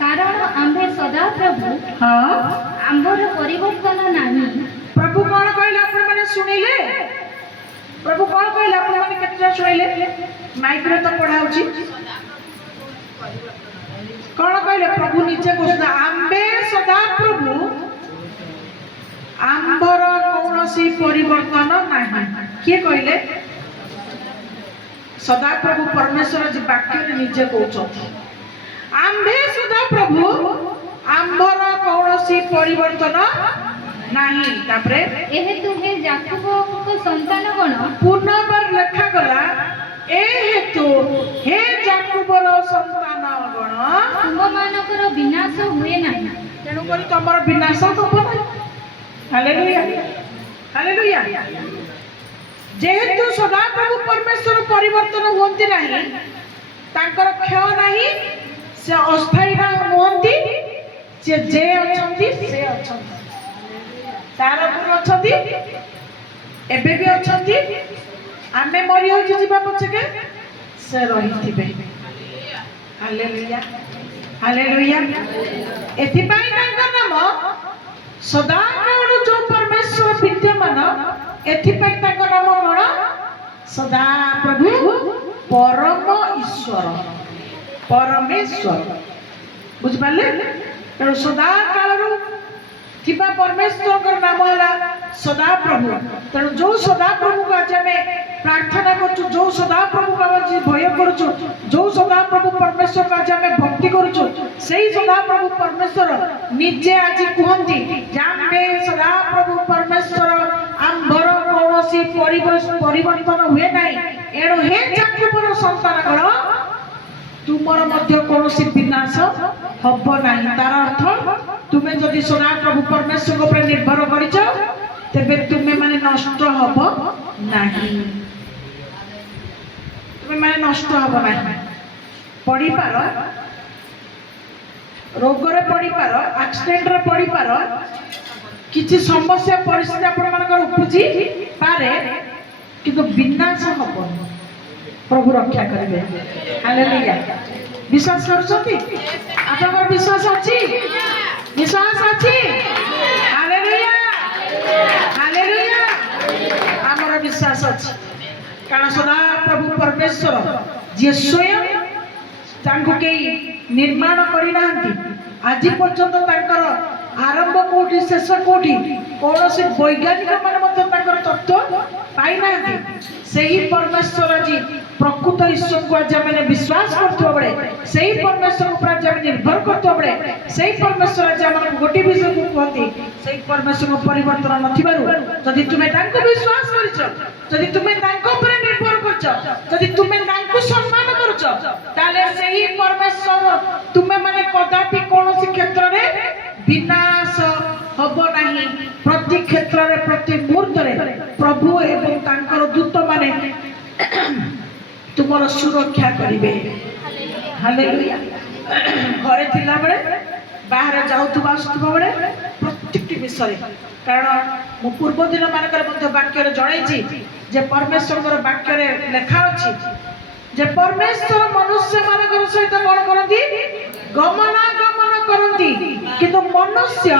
कारण आम्भे सदा प्रभु हाँ आम्भर परिवर्तन नाही। प्रभु कौन कहले आपण माने सुनिले प्रभु कौन कहले आपण माने केतना सुनिले माइक रे तो पढ़ा होची कौन कहले प्रभु नीचे घोषणा आम्बे सदा प्रभु आम्भर कौनसी परिवर्तन नाही किए कहले सदा प्रभु परमेश्वर जी वाक्य रे नीचे कहउछथि आम्भे सदा प्रभु आम्भर कौनसी परिवर्तन नाही तापरे एहे तुहे याकूब को संतान गण पुनर्बार लेखा गला ए हेतु हे याकूबर संतान गण तुम मानकर विनाश हुए नाही तेणु करी तमर विनाश हबो नाही हालेलुया हालेलुया जेहेतु सदा प्रभु परमेश्वर परिवर्तन होंती नाही तांकर क्षय नाही से अस्थायी ना होंती जे अछंती से अछंती तार गुरु अछंती एबे भी अछंती आमे मरि हो जिबा पछके से रहिथिबे हालेलुया हालेलुया एथि पई तांकर नाम सदा काल जो परमेश्वर विद्यमान एथि पई तांकर नाम कोन सदा प्रभु परम ईश्वर परमेश्वर बुझ पाले तेणु सदा काल थिबा परमेश्वर नाम है सदा प्रभु तेणु जो सदा प्रभु को आज आम प्रार्थना करूँ जो सदा प्रभु को आज भय करूँ जो सदा प्रभु परमेश्वर को आज आम भक्ति करूँ से सदा प्रभु परमेश्वर निजे आज कहती जामे सदा प्रभु परमेश्वर आम्भर कौन परिवर्तन हुए ना एणु हे याकूबर संतान गण तुमर मध्य कौनसी विनाश हब नहीं तार अर्थ तुम्हें जदि सदा प्रभु परमेश्वर ऊपर निर्भर करिछ तेबे तुम्हें माने नष्ट हब नहीं तुम्हें माने नष्ट हब नहीं पड़ी पार रोग रे पड़ी पार एक्सीडेंट रे पड़ी पार किछि समस्या परिस्थिति आपण मानकर उपजी पारे किंतु विनाश हब प्रभु रक्षा करेंगे हालेलुया विश्वास करूछथि आपनकर विश्वास अछि हालेलुया हालेलुया हमर विश्वास अछि कारण सदा प्रभु परमेश्वर जे स्वयं तांको के निर्माण करि नांती आज पर्यंत तांकर आरंभ कोठी शेष कोठी कौन से वैज्ञानिक मान मत तांकर तत्व पाई नांती सेही परमेश्वर जी प्रकृत ईश्वर को आज मैंने विश्वास करते बड़े सही परमेश्वर ऊपर आज निर्भर करते बड़े सही परमेश्वर आज आम गोटे विषय को कहती सही परमेश्वर परिवर्तन नथिबारु जदि तुमे तांको विश्वास करिछ जदि तुमे तांको ऊपर निर्भर करछ जदि तुमे तांको सम्मान करछ ताले सही परमेश्वर तुमे माने कदापि कोनोसी क्षेत्र रे विनाश हब नाही प्रति क्षेत्र रे प्रति मुहूर्त रे प्रभु एवं तांकर दूत माने तुमर सुरक्षा करिवे हालेलुया घरे थिला बेले बाहर जाउथुबा आसुथुबा बेले प्रत्येकटी विषय कारण मु पूर्व दिन मानकर मध्य वाक्य रे जणाइछि जे परमेश्वर वाक्य रे लेखा अछि जे परमेश्वर मनुष्य मानकर सहित कोन करंती गमनागमन करंती किंतु मनुष्य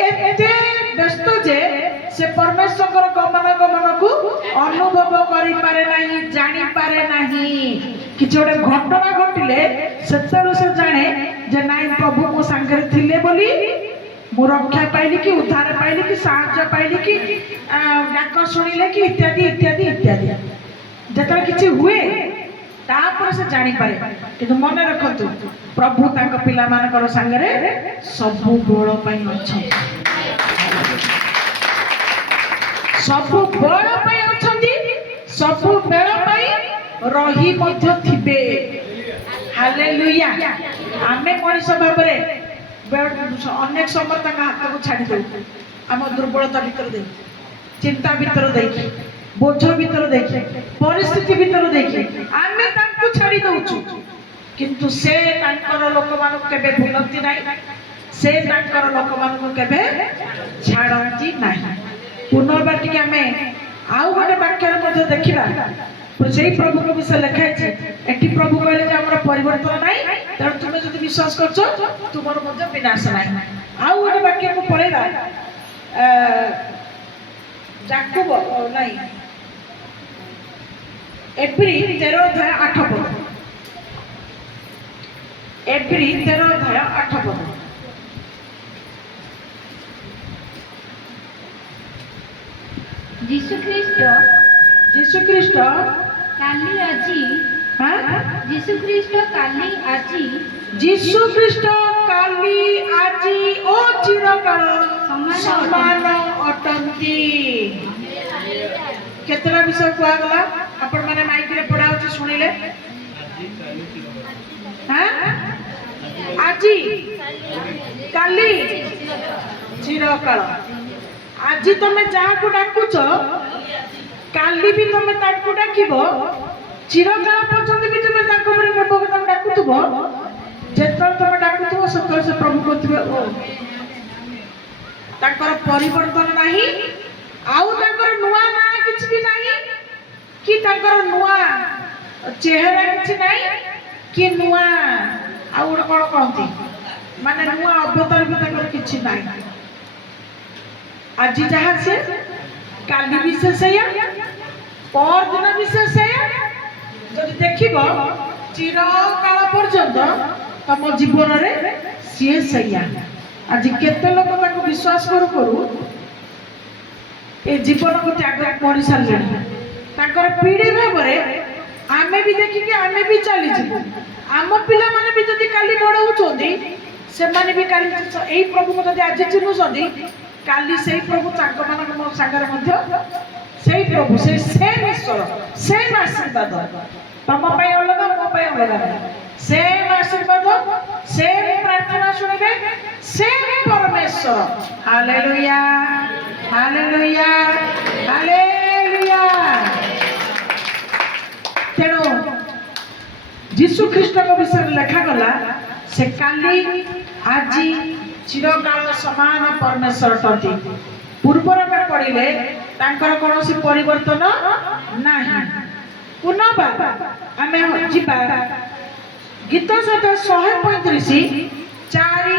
एते व्यस्त जे से परमेश्वर गमनागमन को अनुभव करि पारे नाही जानि पारे नाही किछ गोटे घटना घटिले सेतेबेले से जाने जे नाइ प्रभु मो संगे थिले बोली मु रक्षा पाइली कि उद्धार पाइली कि साहाय्य पाइली कि डाक शुणिले कि इत्यादि इत्यादि इत्यादि ଯେତେବେଳେ କିଛି ହୁଏ ତାପରେ ସେ ଜାଣିପାରେ। କିନ୍ତୁ ମନେ ରଖନ୍ତୁ ପ୍ରଭୁ ତାଙ୍କ ପିଲାମାନଙ୍କର ସାଙ୍ଗରେ ସବୁ ବେଳ ପାଇଁ ଅଛନ୍ତି, ସବୁ ବେଳ ପାଇଁ ଅଛନ୍ତି, ସବୁ ବେଳ ପାଇଁ ରହି ମଧ୍ୟ ଥିବେ। ହାଲେଲୁୟା। ଆମେ ମଣିଷ ଭାବରେ ଅନେକ ସମୟ ତାଙ୍କ ହାତକୁ ଛାଡ଼ି ଦେଉ, ଆମ ଦୁର୍ବଳତା ଭିତରେ ଦେଇ, ଚିନ୍ତା ଭିତରେ ଦେଇକି, ବୋଝ ଭିତରେ ଦେଇକି, ପରିସ୍ଥିତି ଭିତରେ ଦେଇକି ଆମେ ତାଙ୍କୁ ଛାଡ଼ି ଦଉଛୁ। କିନ୍ତୁ ସେ ତାଙ୍କର ଲୋକମାନଙ୍କୁ କେବେ ଭୁଲନ୍ତି ନାହିଁ, ସେ ତାଙ୍କର ଲୋକମାନଙ୍କୁ କେବେ ଛାଡ଼ନ୍ତି ନାହିଁ। ପୁନର୍ବାର ଟିକେ ଆମେ ଆଉ ଗୋଟେ ବାକ୍ୟରେ ମଧ୍ୟ ଦେଖିବା, ସେଇ ପ୍ରଭୁଙ୍କ ବିଷୟ ଲେଖା ହେଇଛି। ଏଠି ପ୍ରଭୁ କହିଲେ ଯେ ଆମର ପରିବର୍ତ୍ତନ ନାହିଁ, ତେଣୁ ତୁମେ ଯଦି ବିଶ୍ୱାସ କରୁଛ ତୁମର ମଧ୍ୟ ବିନାଶ ନାହିଁ। ଆଉ ଗୋଟେ ବାକ୍ୟକୁ ପଳେଇବା, ଯାକୁବ ନାହିଁ, ଏପ୍ରି 13 ଅଧ୍ୟାୟ 8 ପଦ। ଏପ୍ରି 13 ଅଧ୍ୟାୟ 8 ପଦ। ଯୀଶୁଖ୍ରୀଷ୍ଟ କାଲି ଆଜି, ଯୀଶୁଖ୍ରୀଷ୍ଟ କାଲି ଆଜି, ଯୀଶୁଖ୍ରୀଷ୍ଟ କାଲି ଆଜି ଓ ଚିରକାଳ ସମାନ ଅଟନ୍ତି। କେତେଟା ବିଷୟ କୁହାଗଲା? ଆପଣ ମାନେ ମାଇକରେ ପଢା ହଉଛି ଶୁଣିଲେ? ଆଜି, କାଲି, ଚିରକାଳ। ଆଜି ତମେ ଯାହାକୁ ଡାକୁଛ କାଲି ବି ତମେ ତାଙ୍କୁ ଡାକିବ, ଚିରକାଳ ପର୍ଯ୍ୟନ୍ତ ବି ତମେ ତାଙ୍କ ଉପରେ ନିର୍ଭର ତାଙ୍କୁ ଡାକୁଥିବ। ଯେତେବେଳେ ତମେ ଡାକୁଥିବ ସେତେବେଳେ ସେ ପ୍ରଭୁ କହୁଥିବେ ଓ। ତାଙ୍କର ପରିବର୍ତ୍ତନ ନାହିଁ, ଆଉ ତାଙ୍କର ନୂଆ ନାଁ କିଛି ବି ନାହିଁ, କି ତାଙ୍କର ନୂଆ ଚେହେରା କିଛି ନାହିଁ, କି ନୂଆ ଆଉ ଗୋଟେ କଣ କହନ୍ତି ମାନେ ନୂଆ ଅବତାର ବି ତାଙ୍କର କିଛି ନାହିଁ। ଆଜି ଯାହା ସେ କାଲି ବି ସେ ସେଇଆ, ପରଦିନ ବି ସେ ସେଇଆ। ଯଦି ଦେଖିବ ଚିରକାଳ ପର୍ଯ୍ୟନ୍ତ ତମ ଜୀବନରେ ସିଏ ସେଇଆ। ଆଜି କେତେ ଲୋକ ତାକୁ ବିଶ୍ୱାସ କରୁ କରୁ ଏ ଜୀବନକୁ ତ୍ୟାଗ କରି ସାରିଲେଣି। ତାଙ୍କର ପିଢ଼ି ଭାବରେ ଆମେ ବି ଦେଖିକି ଆମେ ବି ଚାଲିଯିବୁ। ଆମ ପିଲାମାନେ ବି ଯଦି କାଲି ବଡ଼ ହଉଛନ୍ତି, ସେମାନେ ବି କାଲି ଏଇ ପ୍ରଭୁଙ୍କୁ ଯଦି ଆଜି ଚିହ୍ନୁଛନ୍ତି, କାଲି ସେଇ ପ୍ରଭୁ ତାଙ୍କ ମାନଙ୍କ ସାଙ୍ଗରେ ମଧ୍ୟ ସେଇ ପ୍ରଭୁ, ସେଇ ସେମ୍ ଈଶ୍ୱର, ସେମ୍ ଆଶୀର୍ବାଦ ତମ ପାଇଁ ଅଲଗା, ମୋ ପାଇଁ ଅଲଗା ନାହିଁ। ସେମ୍ ଆଶୀର୍ବାଦ, ସେମ୍ ପ୍ରାର୍ଥନା ଶୁଣିବେ, ସେମ୍ ପରମେଶ୍ୱର। Hallelujah, hallelujah, hallelujah. ତେଣୁ ଯୀଶୁଖ୍ରୀଷ୍ଟଙ୍କ ବିଷୟରେ ଲେଖାଗଲା, ସେ କାଲି ଆଜି ଚିରକାଳ ସମାନ ପରମେଶ୍ୱର ଅଟନ୍ତି। ପୂର୍ବରୁ ଆମେ ପଢିଲେ ତାଙ୍କର କୌଣସି ପରିବର୍ତ୍ତନ ନାହିଁ। ପୁନର୍ବାର ଆମେ ଯିବା ଗୀତ ସହିତ 135 4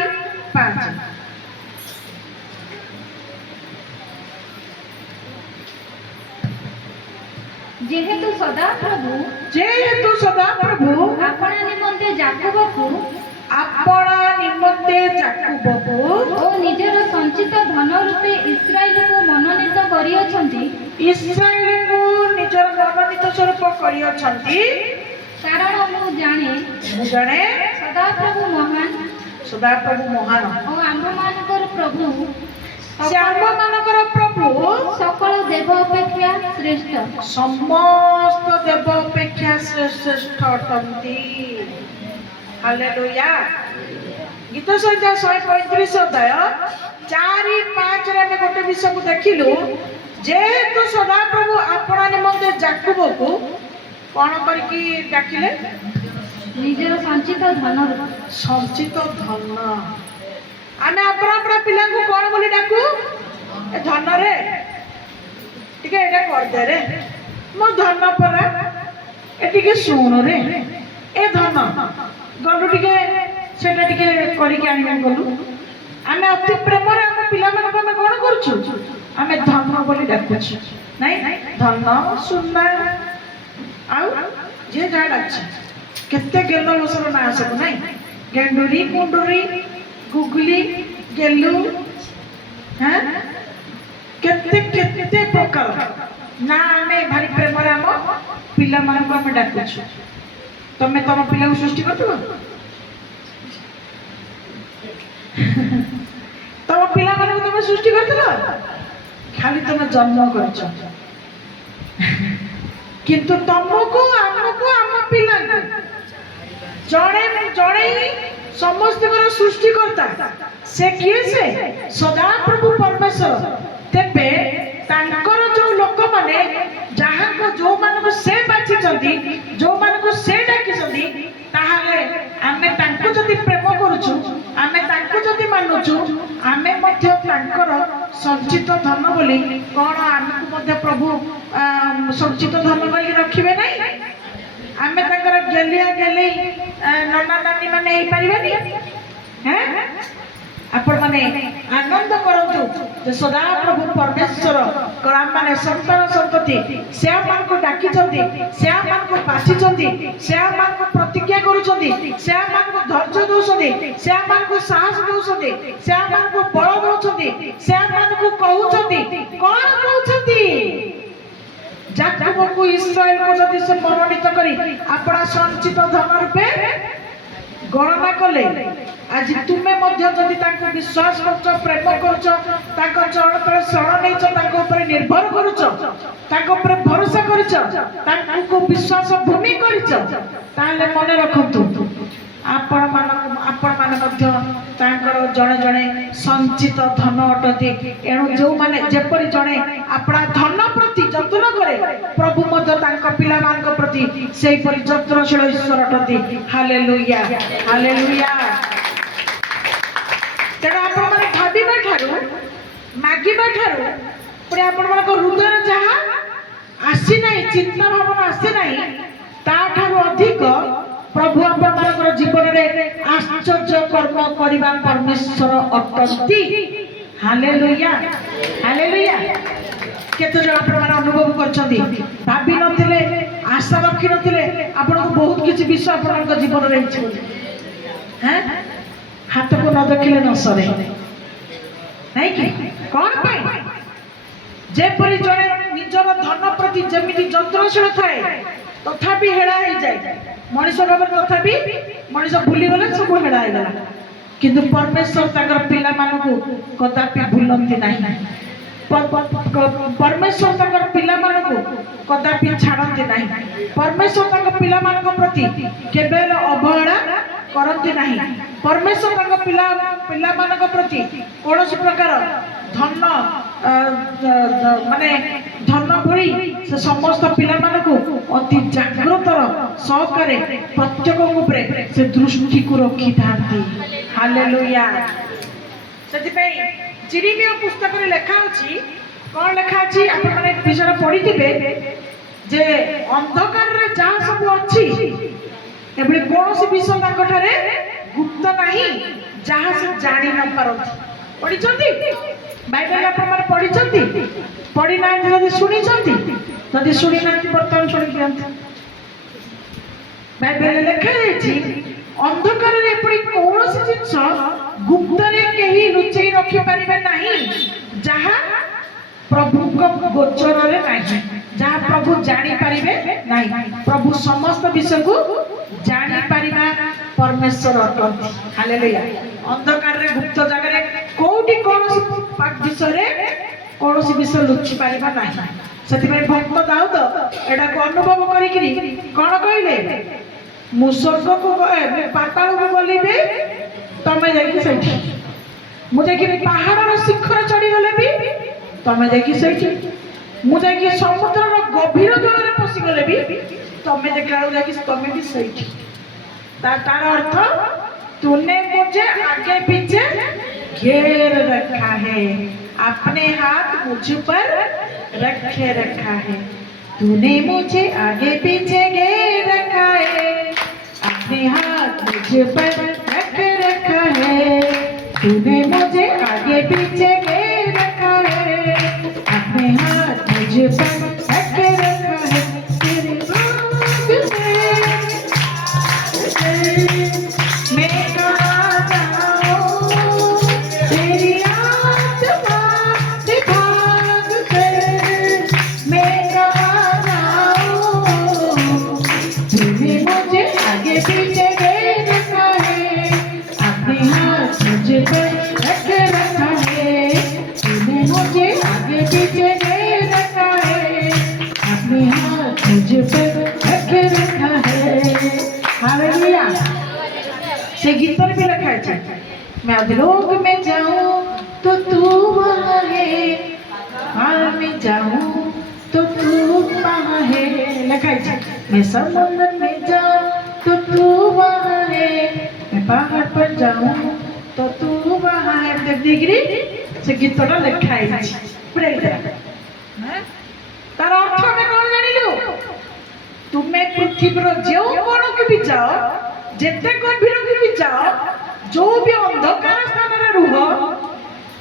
5। ଯେହେତୁ ସଦାପ୍ରଭୁ ଆପଣା ନିମନ୍ତେ ଯାକୁବକୁ ଓ ନିଜର ସଞ୍ଚିତ ଧନ ରୂପେ ଇସ୍ରାଏଲକୁ ମନୋନୀତ କରିଅଛନ୍ତି, ଇସ୍ରାଏଲକୁ ନିଜର ମନୋନୀତ ସ୍ୱରୂପ କରିଅଛନ୍ତି। କାରଣ ମୁଁ ଜାଣେ ସଦାପ୍ରଭୁ ମହାନ ଓ ଆମ୍ଭମାନଙ୍କର ପ୍ରଭୁ, ସେ ଆମ୍ଭମାନଙ୍କର ପ୍ରଭୁ ସକଳ ଦେବ ଅପେକ୍ଷା ଶ୍ରେଷ୍ଠ, ସମସ୍ତ ଦେବ ଅପେକ୍ଷା ଶ୍ରେଷ୍ଠ ଅଟନ୍ତି। ହାଲେଲୁୟା। ଗୀତ ସଂଖ୍ୟା 135 ଅଧ୍ୟାୟ 4 5 ଆମେ ଗୋଟେ ବିଷୟକୁ ଦେଖିଲୁ। ଯେହେତୁ ସଦାପ୍ରଭୁ ଆପଣା ନିମନ୍ତେ ଯାକୁବକୁ କଣ କରିକି ଡାକିଲେ? ନିଜର ସଞ୍ଚିତ ଧନ। ଆମେ ଆପଣା ପିଲାଙ୍କୁ କଣ ବୋଲି ଡାକୁ? ଏ ଧନରେ ଟିକେ ଏଇଟା କରିଦେରେ, ମୋ ଧନ ପରା, ଏ ଟିକେ ଶୁଣରେ, ଏ ଧନ ଗଲୁ ଟିକେ ସେଟା ଟିକେ କରିକି ଆଣିବା ଗଲୁ। ଆମେ ଅତି ପ୍ରେମରେ ଆମ ପିଲାମାନଙ୍କୁ ଆମେ କଣ କରୁଛୁ? ଆମେ ଧନ ବୋଲି ଡାକୁଛୁ। ନାଇଁ ଧନ, ସୁନା, ଆଉ ଯିଏ ଯାହା ଡାକୁଛି, କେତେ ଗେଲ ବସର ନାଁ ସବୁ ନାଇଁ, ଗେଣ୍ଡୁରି, କୁଣ୍ଡୁରି, ଗୁଗୁଲି, ଗେଲୁ, କେତେ କେତେ ପ୍ରକାର ନା ଆମେ ଭାରି ପ୍ରେମରେ ଆମ पिला मान को हमें डाकुछु तमे तम पिला को सृष्टि करथिबो तम पिला मान को तमे सृष्टि करथिबो खाली तमे जन्म करछ किंतु तमको हमको हम पिला जड़े जड़े समस्त सृष्टि करता से किए से सदा प्रभु परमेश्वर तेबे तांकर जो लोक माने जहाँ को जो मान को से बाछि चंदी जो मान को से डाकी चंदी ताहाले आमे तांको जदी प्रेम करूछु आमे तांको जदी मानुछु आमे मध्य तांकर संचित धन बोली कोन आमको मध्य प्रभु संचित धन बोली रखिबे नै आमे तांकर गेलिया गेली नन्ना नानी माने हे परिबेनी हैं आपण माने आनंद करंतु जे सदा प्रभु परमेश्वर करा माने संतान संतति से मान को डाकी चंदी से मान को बाछि चंदी से मान को प्रतिज्ञा करू चंदी से मान को धैर्य दउ चंदी से मान को साहस दउ चंदी से मान को बल दउ चंदी से मान को कहू चंदी कोन कहू चंदी जाकब को इस्राएल को जदि से मनोनीत करी अपना संचित धन रूपे गणना कले आज तुमे मध्य जदि ताको विश्वास करछ प्रेम करछ ताको चरण पर शरण नैछ ताको ऊपर निर्भर करछ ताको ऊपर भरोसा करछ ताको विश्वास भूमि करछ ताले मने रखंतु आपण मान मध्य तांकर जणे जणे संचित धन अटती एणु जो माने जेपरि जणे अपना धन प्रति जतन करे प्रभु मध्य तांक पिला मान प्रति सेही परि जतनशील ईश्वर अटती हालेलुया हालेलुया तेणु आपण माने भाबिबा ठारू मागिबा ठारू पुरे आपण मान हृदय जहा आसी नाही चिंता भावना आसी नाही ता ठारू अधिक प्रभु आपण जीवन में आश्चर्य कर्म करबा परमेश्वर अटंती हालेलुया हालेलुया केते जण आपण अनुभव करछंती भाबी नथिले आशा रखी नथिले आपण को बहुत किछि विषय आपण जीवन रे इछि हैं हाथ को न देखिले न सरे नहीं कि कोन पाई जे परि जणे निजर धन प्रति जेमिति जंत्रशील थाए तथापि हेळा हे जाय मनीष भाव तथापि मनीष भूली गले सब हेड़ा होगा किंतु परमेश्वर ताकर पिला मानकु कदापि भूलंती नहीं परमेश्वर ताकर पिला मानकु कदापि छाड़ती नहीं परमेश्वर ताकर पिला मानक प्रति केबे अवहेला करती नहीं परमेश्वर ताकर पिला मानक प्रति कौन प्रकार धन माने धन भरी से समस्त पिला मानकु अति जागृतर सहकारे प्रत्येक ऊपर से दृष्टि को रखी थांती हालेलुया सेति पे जिरिमिया पुस्तक रे लेखा अछि कोन लेखा अछि आपण माने विषय पढिथिबे जे अंधकार रे जा सब अछि एबे कोनोसी विषय तांको ठारे गुप्त नाही जहा से जानि न पारथि पढिचंती बाइबल आपण माने पढिचंती पढ़ी ना जदि सुनी चंती जदि सुनी ना बर्तमान सुनी दियंती बाइबल लेखा अछि अंधकार रे पड़ी कोनोसी जिंस गुप्त रे केही लुचई रखि परिबे नाही जहा प्रभु को गोचर रे नाही जहा प्रभु जानि परिबे नाही प्रभु समस्त विषय को जानि परिबा परमेश्वर अटंती हालेलुया अंधकार रे गुप्त जगह रे कोठी कोनोसी विषय रे कौन विषय लुचि पारिबा नाही सेति भक्त दाऊद एटा को अनुभव करिकरी कोन कहले मु स्वर्ग को पाताल को गली बे तमे जाकी सेठी मु जाकी पहाड़ रो शिखर चढ़ी गले भी तमे जाकी सेठी मु जाकी समुद्र रो गभीर जल रे पसी गले भी तमे देखला जाकी तमे भी सेठी तार अर्थ तूने मुझे आगे पीछे घेर रखा है अपने हाथ मुझ पर रखे रखा है तूने मुझे आगे पीछे घेर रखा है अपने हाथ मुझ पर रखे रखा है तूने मुझे आगे पीछे घेर रखा है अपने हाथ मुझ पर रखे रखा है तेरे भाग से मैं कहाँ जाऊँ तेरी आत्मा से भाग कर मैं कहाँ जाऊँ आगे पीछे घेर रखा है, अपने हाथ मुझ पे रख रखा है, तूने मुझे आगे पीछे घेर रखा है, अपने हाथ मुझ पे रख रखा है। हालेलुया। से गीत पर भी लिखा है, मैं अधलोक में जाऊं तो तू वहाँ है, हाल में जाऊं तो तू वहाँ है, लिखा है। मैं समुद्र में जाऊं तो तू वहाँ है, मैं पहाड़ पर जाऊं तो तू वहाँ है। देखिए से गीतटा लिखा है तार अर्थ में कौन जानिलु, तुमे पृथ्वीर जो कोण के भी जाओ, जेते गंभीर के भी जाओ, जो भी अंधकार स्थान रे रुह,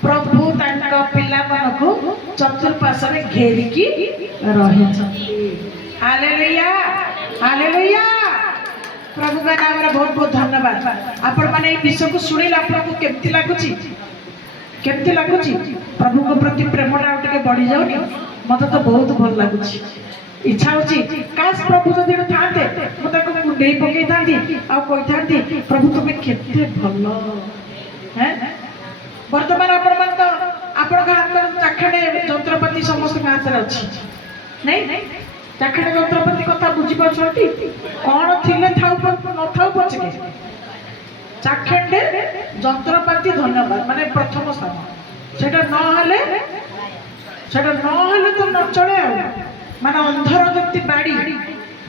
प्रभु तांका पिला मानको चतुर्पार्श्वे घेरिकी रहिछथि। Hallelujah hallelujah. प्रभु का नाम रे बहुत बहुत धन्यवाद। आपण माने ए विषय को सुनिला आपको केमति लागुची, केमति लागुची? प्रभु को प्रति प्रेमटा टिके बढ़ी जाउनी, मते तो बहुत भल लागुची। इच्छा होची काश प्रभु जदि थाते मते को मुंडे पकई थांती आ कहि थांती प्रभु तुमे केते भल हैं। वर्तमान आपण मन तो आपण का हाथ चाखणे यंत्रपाती समस्त हाथ रे अछि नहीं, चाखणे यंत्रपाती कथा बुझी पाछथि कोन थिले थाउ न थाउ पछके चाखणे यंत्रपाती धन्यवाद माने प्रथम स्थान, सेटा न हले तो न चले आ माने अंधर जति बाड़ी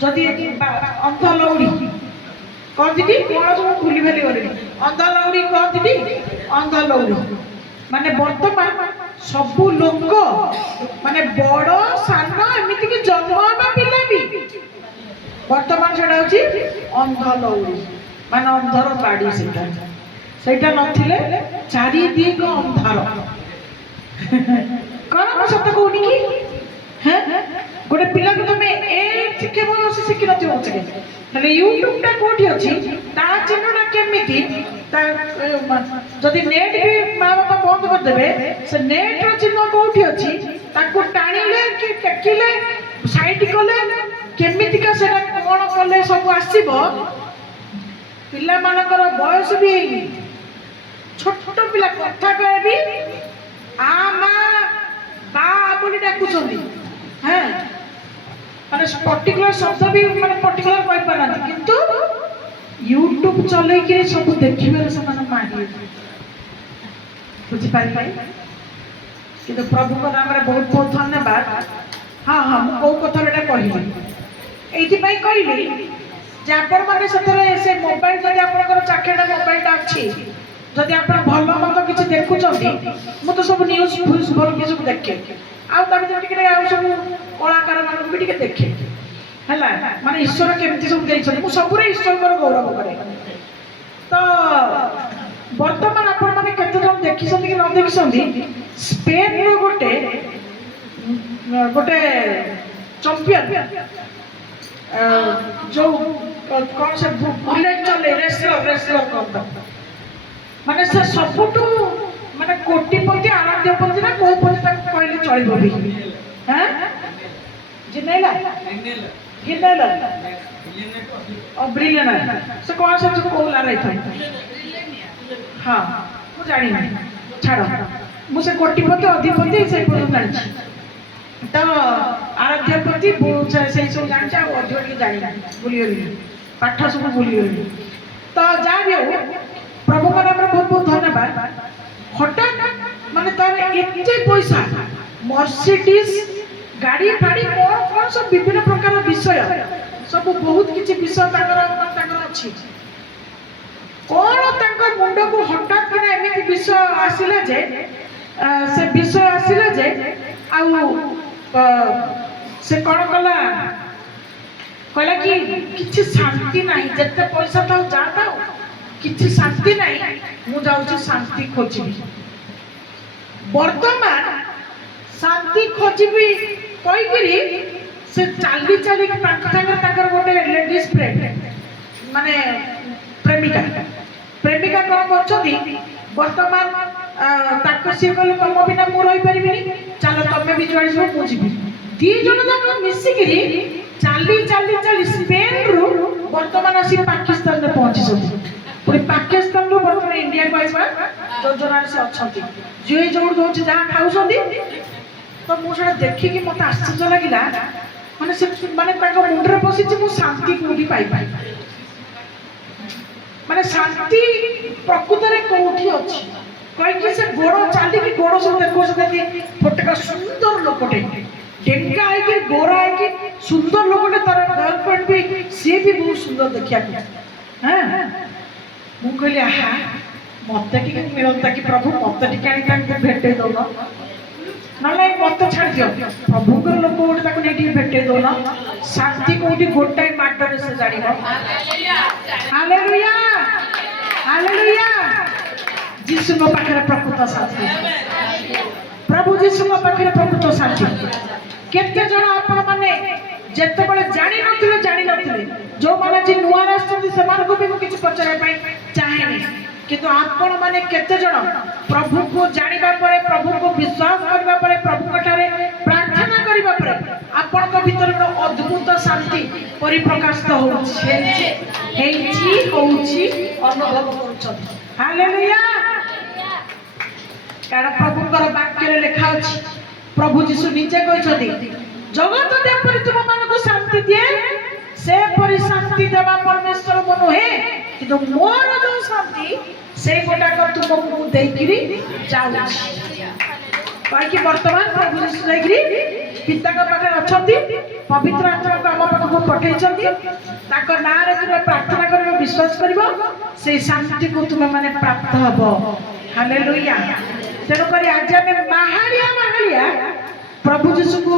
जदि अंध लौड़ी कहती कौन सब भूली भाली गले अंध लौड़ी कहती अंध लौड़ी माने वर्तमान सबू लोक माने बड़ सान एमती कि जन्म हवा पिला भी वर्तमान सेटा होची अंध लौड़ी माने अंधर बाड़ी सेटा नथिले चारि दिग अंधार कौन मैं सत कहूनी कि हैं गोटे पिला को तुम ए शिखेब से शिखि नथिबे यूट्यूब टा कोठी अछि ता चिन्हटा केमिति जदि नेट भी माँ बापा बंद कर देबे से नेट रो चिन्ह कोठी अछि ताको टाणीले कि टेकिले साइड कले केमिति का सेटा कोन कले सब आसीबो। पिला मानकर बयस भी छोट छोट पिला कथा कहबी आ माँ बा बोली डाकुछंदी हैं माने पर्टिकुलर शब्द भी माने पर्टिकुलर कहि पारना किंतु यूट्यूब चले कि सब देखिबे समान माही बुझि पारि किंतु प्रभु को नाम रे बहुत बहुत धन्यवाद। हाँ हाँ मु को कथा रेटा कहिबी एथि पई कहिबी जे आपण माने सतरे से मोबाइल जदि आपनकर चाखेडा मोबाइल टा अछि जदि आपण भलो मत किछि देखुचंदी मु तो सब न्यूज़ फुज भल कि सब देखे आ तबे जति के आ सब कलाकार मान भी टिके देखे हला माने ईश्वर केमति सब देइछन मु सबरे ईश्वर पर गौरव करे। तो वर्तमान आपण माने केते जन देखिसंदी कि न देखिसंदी स्पेन रो गोटे चैंपियन जो कौन से बुलेट चले रेसलर कौन माने से सबुटू माने कोटिपति आराध्यपति ना को पति तक कहले चलिबो भी हैं जिनेला गिनेला और ब्रिलियंट से कौन सा जो कोला रही था हां मु जानि नहीं छाड़ो मु से कोटिपति अधिपति से को जानि तो आराध्यपति से सब जानि छ अधिपति जानि भूलियो पाठ सब भूलियो। तो जा भी हो प्रभु का नाम बहुत बहुत धन्यवाद। हठात माने तार एते पैसा मर्सिडीज गाड़ी फाड़ी कौन सब विभिन्न प्रकार विषय सब बहुत किछि विषय ताकर अछि कौन ताकर मुंड को हठात किना एमिति विषय आसिला जे से विषय आसिला जे आ से कौन कला कहला कि किछि शांति नाही जत्ते पैसा था जाता किछि शांति नाही मु जाउछि शांति खोजिबी वर्तमान शांति खोजिबी कहि करी से चाली चाली के ताकर गोटे लेडीज फ्रेंड माने प्रेमिका कौन करछथि वर्तमान ताको से कहले तुम बिना मु रही परिबिनी चलो तमे भी जोड़ी सब मु जीबी दी जन जाक मिसिकिरी चाली स्पेन रु वर्तमान आसी पाकिस्तान इंडिया को आइबा योजना से अछंती जे जोड़ दोछ जहां खाउछंती तो मुझे देखी कि मत आश्चर्य लगिला माने से माने ताको मुंडरे बसिछि मु शांति कोठी पाई पाई माने शांति प्रकृतरे कोठी अछि कहि कि से गोड़ चाली कि गोड़ सब देखो से कि फटका सुंदर लोकटे डेंगा है कि गोरा है कि सुंदर लोकटे तार गर्लफ्रेंड भी से भी बहुत सुंदर देखिया हां मु कहली आहा मते टिके मिलता कि प्रभु मते टिके आनी ताको भेटे दो ना मत छाड़ दियो प्रभु को लोक गोटे ताको नेटी भेटे दो ना शांति कोठी गोटाई माटरे से जानिबो हालेलुया हालेलुया जीसु को पाखरे प्रकृत शांति प्रभु जीसु को पाखरे प्रकृत शांति केते जण आपण माने जेते बळे जानि नथिले जो माने जे नुआ राष्ट्र से मान को भी किछ पचरे पाई चाहेनी किंतु आपण माने केते जण प्रभु को जानिबा परे प्रभु को विश्वास करबा परे प्रभु कटारे प्रार्थना करबा परे आपण को भीतर एक अद्भुत शांति परिप्रकाशित होउछि अनुभव करूछथि हालेलुया कारण प्रभु कर वाक्य रे लिखा अछि प्रभु यीशु निजे कहछथि जगत दे परि तुम मन को शांति दिए से परि शांति देवा परमेश्वर मनु हे किंतु मोर जो शांति से गोटा को तुमको देकिरी जाउछि पाई कि वर्तमान प्रभु यीशु देकिरी पिता का पाखे अछंती पवित्र आत्मा को हम पाखो पठेइछंती ताको नाम रे तुम प्रार्थना करबो विश्वास करबो से शांति को तुम माने प्राप्त हबो हालेलुया तेनो करी आज हमें माहालिया प्रभु यीशु को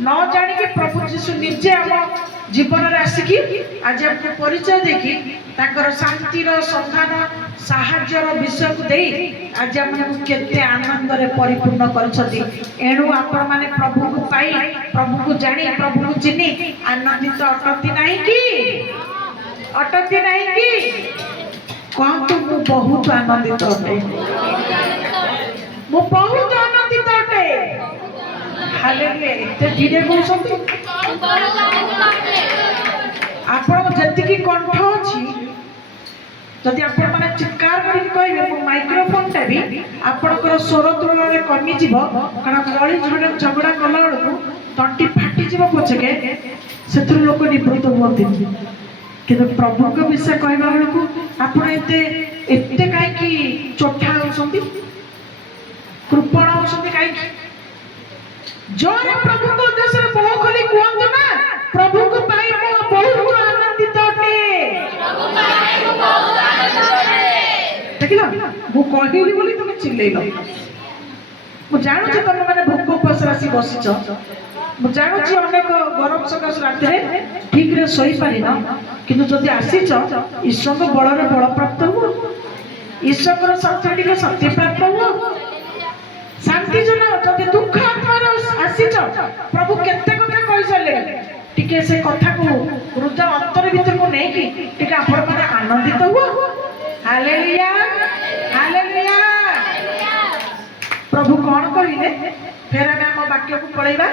न जानी के प्रभु यीशु निजे हम जीवन रे आसिकी आज हमको परिचय देखी ताकर शांति रो संधान साहाଯ୍ୟ रो विषय को देई आज हमको केते आनंद रे परिपूर्ण करछथि एणु आपण माने प्रभु को पाई प्रभु को जानी प्रभु को चिनी आनंदित अटती नहीं कि कहतु मु बहुत आनंदित अटे मु बहुत आनंदित अटे हालेलुया एते धीरे कहउछथि आपण जति कंठ अछि जदि आपण माने चित्कार करी कहबे मो माइक्रोफोन टा भी आपनकर स्वर तुलन रे कमी जीवो कारण गळी झगड़ा कला बेलू तंटी फाटी जीवो पछके सेथुर लोक निवृत्त होती किंतु प्रभु को विषय कहबा बेलू आपण एते काई कि चोठा होसंती कृपण होसंती काई जोरे प्रभु को उद्देश्य रे बहु खोली कहंतु ना प्रभु को पाई मो बहुत आनंदित अटे देखिला मु कहिली बोली तुम चिल्लेइलो मु जानु जे तुम माने भूख उपास रासी बसिछ मु जानु जे अनेक गरम सकाश रात रे ठीक रे सोई पारि ना किंतु जदि आसीछ ईश्वर को बल रे बल प्राप्त हो ईश्वर को सत्य को सत्य प्राप्त हो शांति जन जदि दुख आत्मा रे आसीछ प्रभु केते कथा कहि चले टिके से कथा को हृदय अंतर भीतर को नै कि टिके आपण माने आनंदित हो हालेलुया हालेलुया प्रभु कौन कहिले फेर हम वाक्य को पढ़ेबा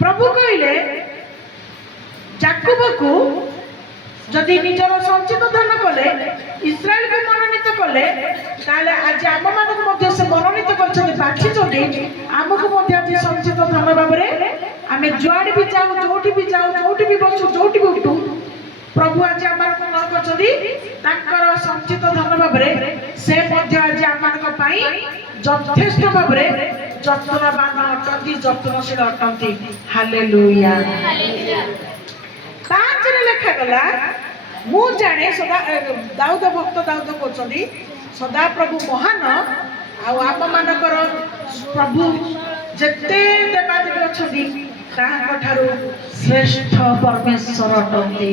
प्रभु कहिले याकूब को जदि निजर संचित धन कले इस्राएल को मनोनीत कले ताले आज आम मानक मध्य से मनोनीत करछथि बाछि जदि आमको मध्य आज संचित धन बाबरे आमे जुआडी भी जाऊ जोठी भी बसु जोठी भी उठू प्रभु आज आम को मन करछथि ताकर संचित धन बाबरे से मध्य आज आम मानक पाई यथेष्ट बाबरे जत्नवान अटंती जत्नशील अटंती हालेलुया पांच रे लेखा गला मु जाने सदा दाऊद भक्त दाऊद कहछथि सदा प्रभु महान आ आप मानकर प्रभु जते देवा देवी अछथि ताहां ठारू श्रेष्ठ परमेश्वर अटंती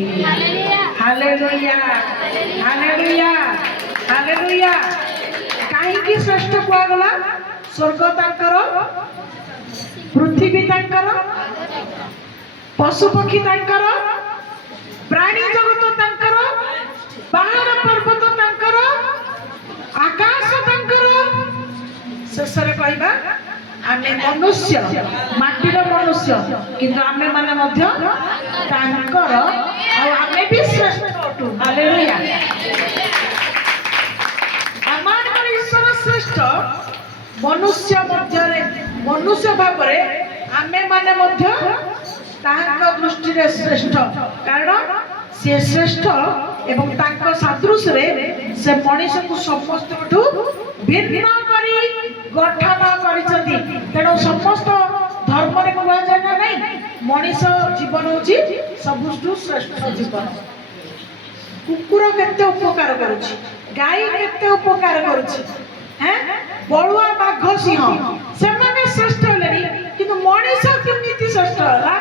हालेलुया हालेलुया हालेलुया काहे की श्रेष्ठ कुआ गला स्वर्ग तांकर पृथ्वी तांकर पशु पक्षी तांकर प्राणी जगत तांकर पहाड़ पर्वत तांकर आकाश तांकर शेषरे कहबा आमे मनुष्य माटीर मनुष्य किंतु आमे माने मध्य तांकर आ आमे भी श्रेष्ठ अटु हालेलुया मनुष्य मध्य मनुष्य भाव आमे माने मध्य ताहांक दृष्टि रे श्रेष्ठ कारण से श्रेष्ठ एवं तांको सादृश रे से मनीष को समस्त भिन्न करी गठन करिसथि तेणु समस्त धर्म रे कुआ जाय ना नहीं मनीष जीवन होची सबुठु श्रेष्ठ जीवन कुकुर केते उपकार करूची गाय केते उपकार करूची हैं बळुआ बाघ सिंह से माने श्रेष्ठ लेनी किंतु मनीष केमिति श्रेष्ठ होला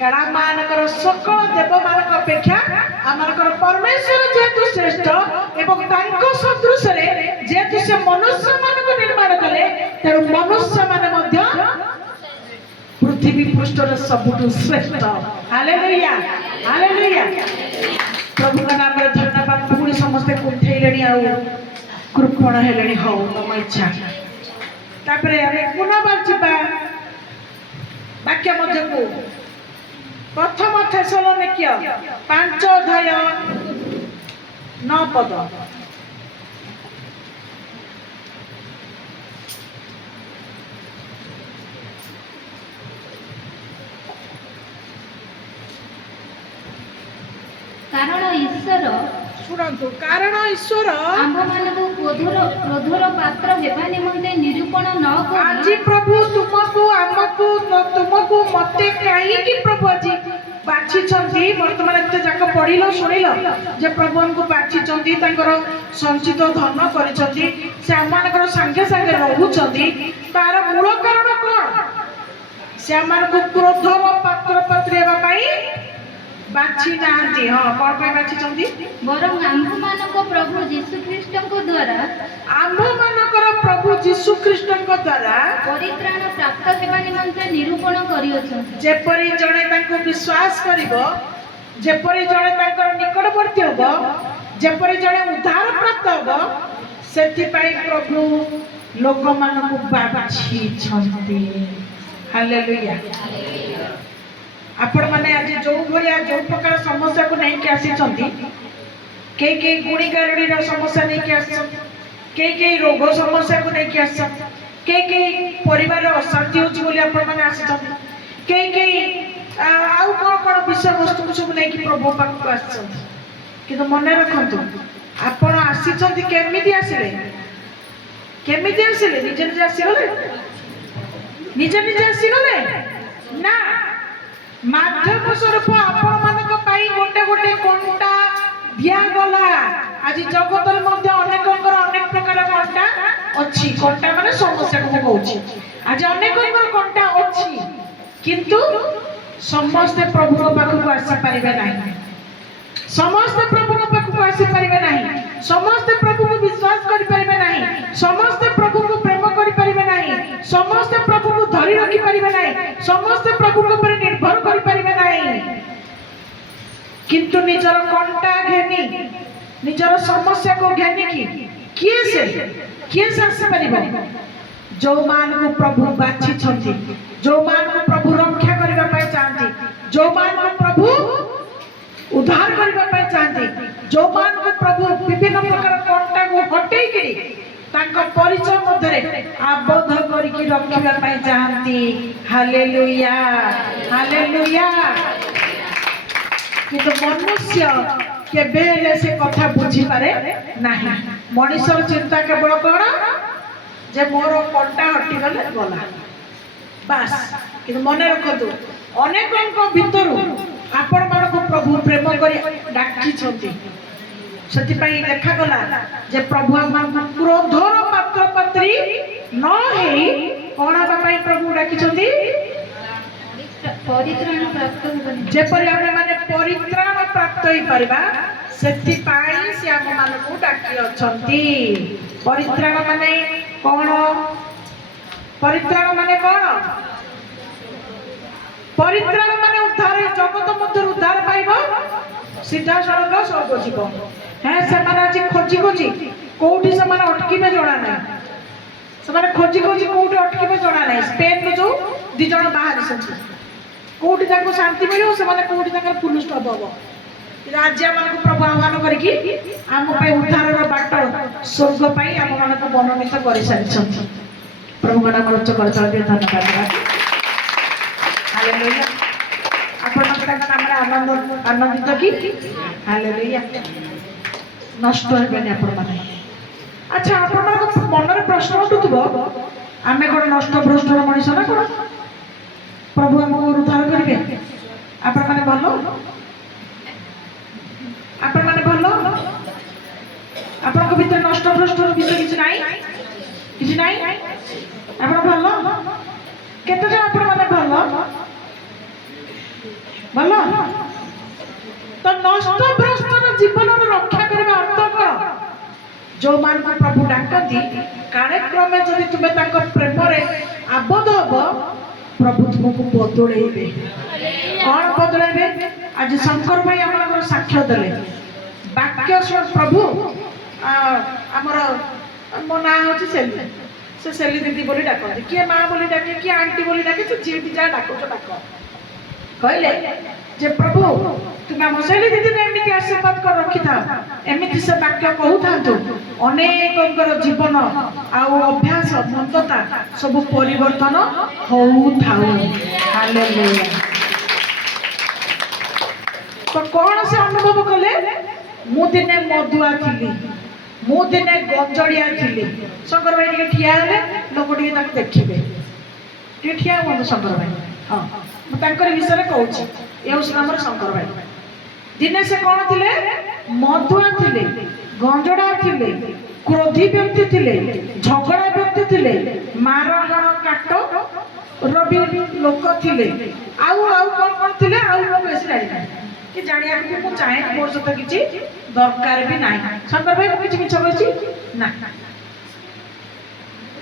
काड़ा मानकर सकल देव मानक अपेक्षा आमनकर परमेश्वर जेतु श्रेष्ठ एवं तांको सदृश रे जेतु से मनुष्य मानक निर्माण कले तेणु मनुष्य माने मध्य पृथ्वी पृष्ठ रे सबुठु श्रेष्ठ हालेलुया हालेलुया प्रभु का नाम रे धन्यवाद पुणी समस्त कुठैलेनी आ कृपण हेलेनी हो तम इच्छा तापरे आमे पुनर्बार जिबा वाक्य मध्य को प्रथम थेसलोनिक्य 5 अध्याय 9 पद कारण ईश्वर शुणन्तु कारण ईश्वर आम्भमानकु क्रोधर पात्र हेबा निमंते निरूपण न आज करि प्रभु तुमको आमको तुमको मते काहे कि प्रभु आज बाछि छंती वर्तमान एते जाक पढिलो सुनिलो जे प्रभु हमको बाछि छंती तांकर संचित धन करि छंती से आमानकर संगे संगे रहू छंती तार मूल कारण कोन से आमानकु क्रोधर पात्र पात्र हेबा पई बाछि नांती हां कोन पई बाछि छंती बरं आम्भमानक प्रभु यीशु ख्रीष्टଙ୍କ द्वारा आम्भमानकर प्रभु यीशु ख्रीष्टଙ୍କ द्वारा परित्राण प्राप्त हेबा निमंते निरूपण करिଅछन्ति जेपरी जणे तांको विश्वास करिवो जेपरी जणे तांकर निकटवर्ती होबो जेपरी जणे उद्धार प्राप्त होबो सेति पई प्रभु लोक मानकु बाछि छन्ति हालेलुया आपण माने आज जो भरिया जो प्रकार समस्या को नहीं के आसी छन्ति के गुणी गारुडी रो समस्या नहीं के आसी के रोग समस्या को नहीं के आसी के परिवार अशांति होची बोली आपण माने आसी छन्ति के आउ कोन विषय वस्तु को सब नहीं कि प्रभु पाक को आसी छन्ति किंतु मन रखंतु आपण आसी छन्ति केमिति आसीले निजे निजे आसीगले निजे आसीगले ना माध्यम स्वरूप आपण मानक पाई गोटे गोटे कंटा दिया गला आज जगत मध्य अनेकंकर अनेक प्रकार कंटा अछि कंटा माने समस्या को कहउछि आज अनेकंकर कंटा अछि किंतु समस्त प्रभु पाखु आसी परिबे नाही समस्त प्रभु पाखु आसी परिबे नाही समस्त प्रभु को विश्वास करि परिबे नाही समस्त प्रभु को प्रेम करि परिबे नाही समस्त प्रभु को धरि रखि परिबे नाही समस्त प्रभु को पर निर्भर करि परिबे नाही किंतु निजर कंटा घेनी निजर समस्या को घेनी की किए से आसी परिबे जो मान को प्रभु बाछि छथि जो मान को प्रभु रक्षा करिबा पय चाहନ୍ତି जो मान को प्रभु उद्धार करबा पय चाहନ୍ତି जो मान को प्रभु विभिन्न प्रकार कंटा को हटेई करी तांको परिचय मध्यरे आबद्ध करिकि रखिबा पय चाहନ୍ତି हालेलुया हालेलुया किंतु मनुष्य केबे से कथा बुझी पारे नाही मनुष्य चिंता केवल कोन जे मोर कंटा हटि गले गला बस किंतु मन रखतु अनेकଙ୍କ भितरु आपण मानको प्रभु प्रेम करी डाकी छथि सेति पई देखा गला जे प्रभु हम क्रोधर पात्र पात्री न हेई कोना पई प्रभु डाकी छथि परित्राण प्राप्त हेबा जे परि हम माने परित्राण प्राप्त होई परबा सेति पई से हम मानको डाकी अछंती परित्राण माने कोन परित्राण माने कोन परित्राण माने उद्धार जगत मध्य उद्धार पाइबो सीधा सड़क स्वर्ग जीव है से माने आज खोजी खोजी कोठी से माने अटकीबे जणा नै से माने खोजी खोजी कोठी अटकीबे जणा नै स्पेन में जो दि जण बाहर सथि कोठी ताको शांति मिलियो से माने कोठी ताकर फुल स्टॉप होबो राज्य मान प्रभु आह्वान करके आम उद्धार बाट स्वर्ग पाई आम मान मनोनीत कर सारी प्रभु का नाम उच्च कर धन्यवाद। हालेलुया। आनंद आनंदित कि हालेलुया नष्ट हेबेनि आपण माने। अच्छा आपण मन में प्रश्न उठुथबो आमे कोन नष्ट भ्रष्ट मनीष ना कोन प्रभु हमको उद्धार करिवे आपण माने भलो आपण माने भलो आपण को भीतर नष्ट भ्रष्ट विषय किछि नाही आपण भलो केते जण आपण माने भलो भलो तो नष्ट भ्रष्ट जीवन रक्षा करबा अर्थ कौन जो मान को प्रभु डाकती काले क्रमे जदि तुमे ताको प्रेम रे आबद्ध हबो प्रभु तुमको बदलेबे कौन बदलेबे आज शंकर भाई हमर साक्ष्य देले वाक्य सुन प्रभु हमर मो ना होची सेली से सेली दीदी बोली डाकती किए माँ बोली डाके किए आंटी बोली डाके से जी भी जा डाको तो डाको कहले जे प्रभु तुम आम शैली दीदी ने एमती आशीर्वाद कर रखी था एमती से वाक्य कहू था अनेक जीवन आउ अभ्यास मंदता सब परिवर्तन होऊ थाउ हालेलुया। तो कौन से अनुभव कले मु दिने मधुआ थी मु दिने गंजड़िया थी शंकर भाई टे ठिया हेले लोक टे देखिए टे ठिया हूँ शंकर भाई हाँ विषय कहूँ ये नाम शंकर भाई दिने से कौन थे मधुआ थे गंजड़ा थे क्रोधी व्यक्ति थे झगड़ा व्यक्ति थे मारण काट रवि लोक थे आउ कौन कौन थे आउ बेस जाना कि जानिया कि मुझे चाहे मोर सहित किसी दरकार भी ना शंकर भाई मुझे मिछ कही ना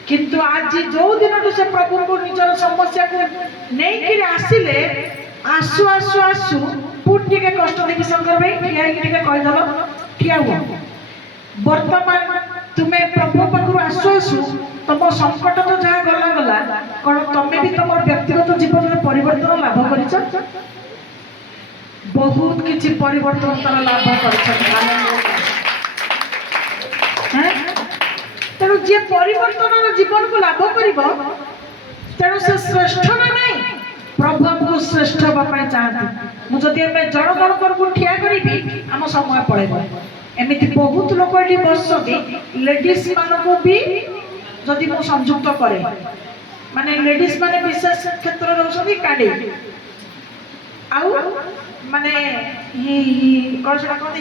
किंतु आज जो दिन से प्रभु को निजर समस्या को नहीं आसिले आसु आसु आसु पुट टे कष्ट देखी शंकर भाई ठिया टे कहीदेल ठिया हुआ वर्तमान तुम्हें प्रभु पाखु आसु आसु तुम संकट तो जहाँ गला गला कौन तुम्हें भी तुम व्यक्तिगत जीवन में परिवर्तन लाभ कर बहुत किसी परिवर्तन तार लाभ कर तेणु जी परिवर्तन जीवन को लाभ कर तेणु से श्रेष्ठ ना नहीं प्रभु हमको श्रेष्ठ हाँपाई चाहती मुझे जन जन को ठिया करी आम समय पड़ेगा एमती बहुत लोग ये बसती लेडीज मान को भी जदि मु संयुक्त करे माने लेडीज माने विशेष क्षेत्र रोचती काढ़ी आउ माने कौन से कहते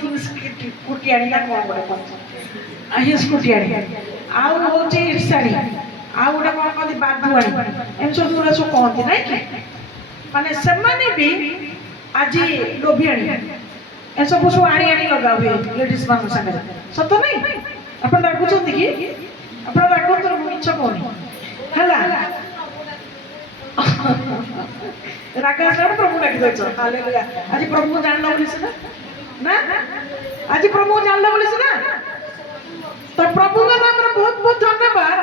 कुटियाणी ना कौन बोले हिस्कुटी आउ हूँ ईर्षाणी आउ गोटे कौन कहते बाधुआणी एम सब गुड़ा सब कहती ना माने से भी आज लोभियाणी ए सब सब आनी आनी लगा हुए लेडीज मान सागर सत नहीं आप रागुंट कि आप रागत मिछ कहनी है रागा प्रभु डाक दे हालेलुया आज प्रभु को जान बोली ना आज प्रभु को जान बोली ना तो प्रभु का नाम बहुत बहुत धन्यवाद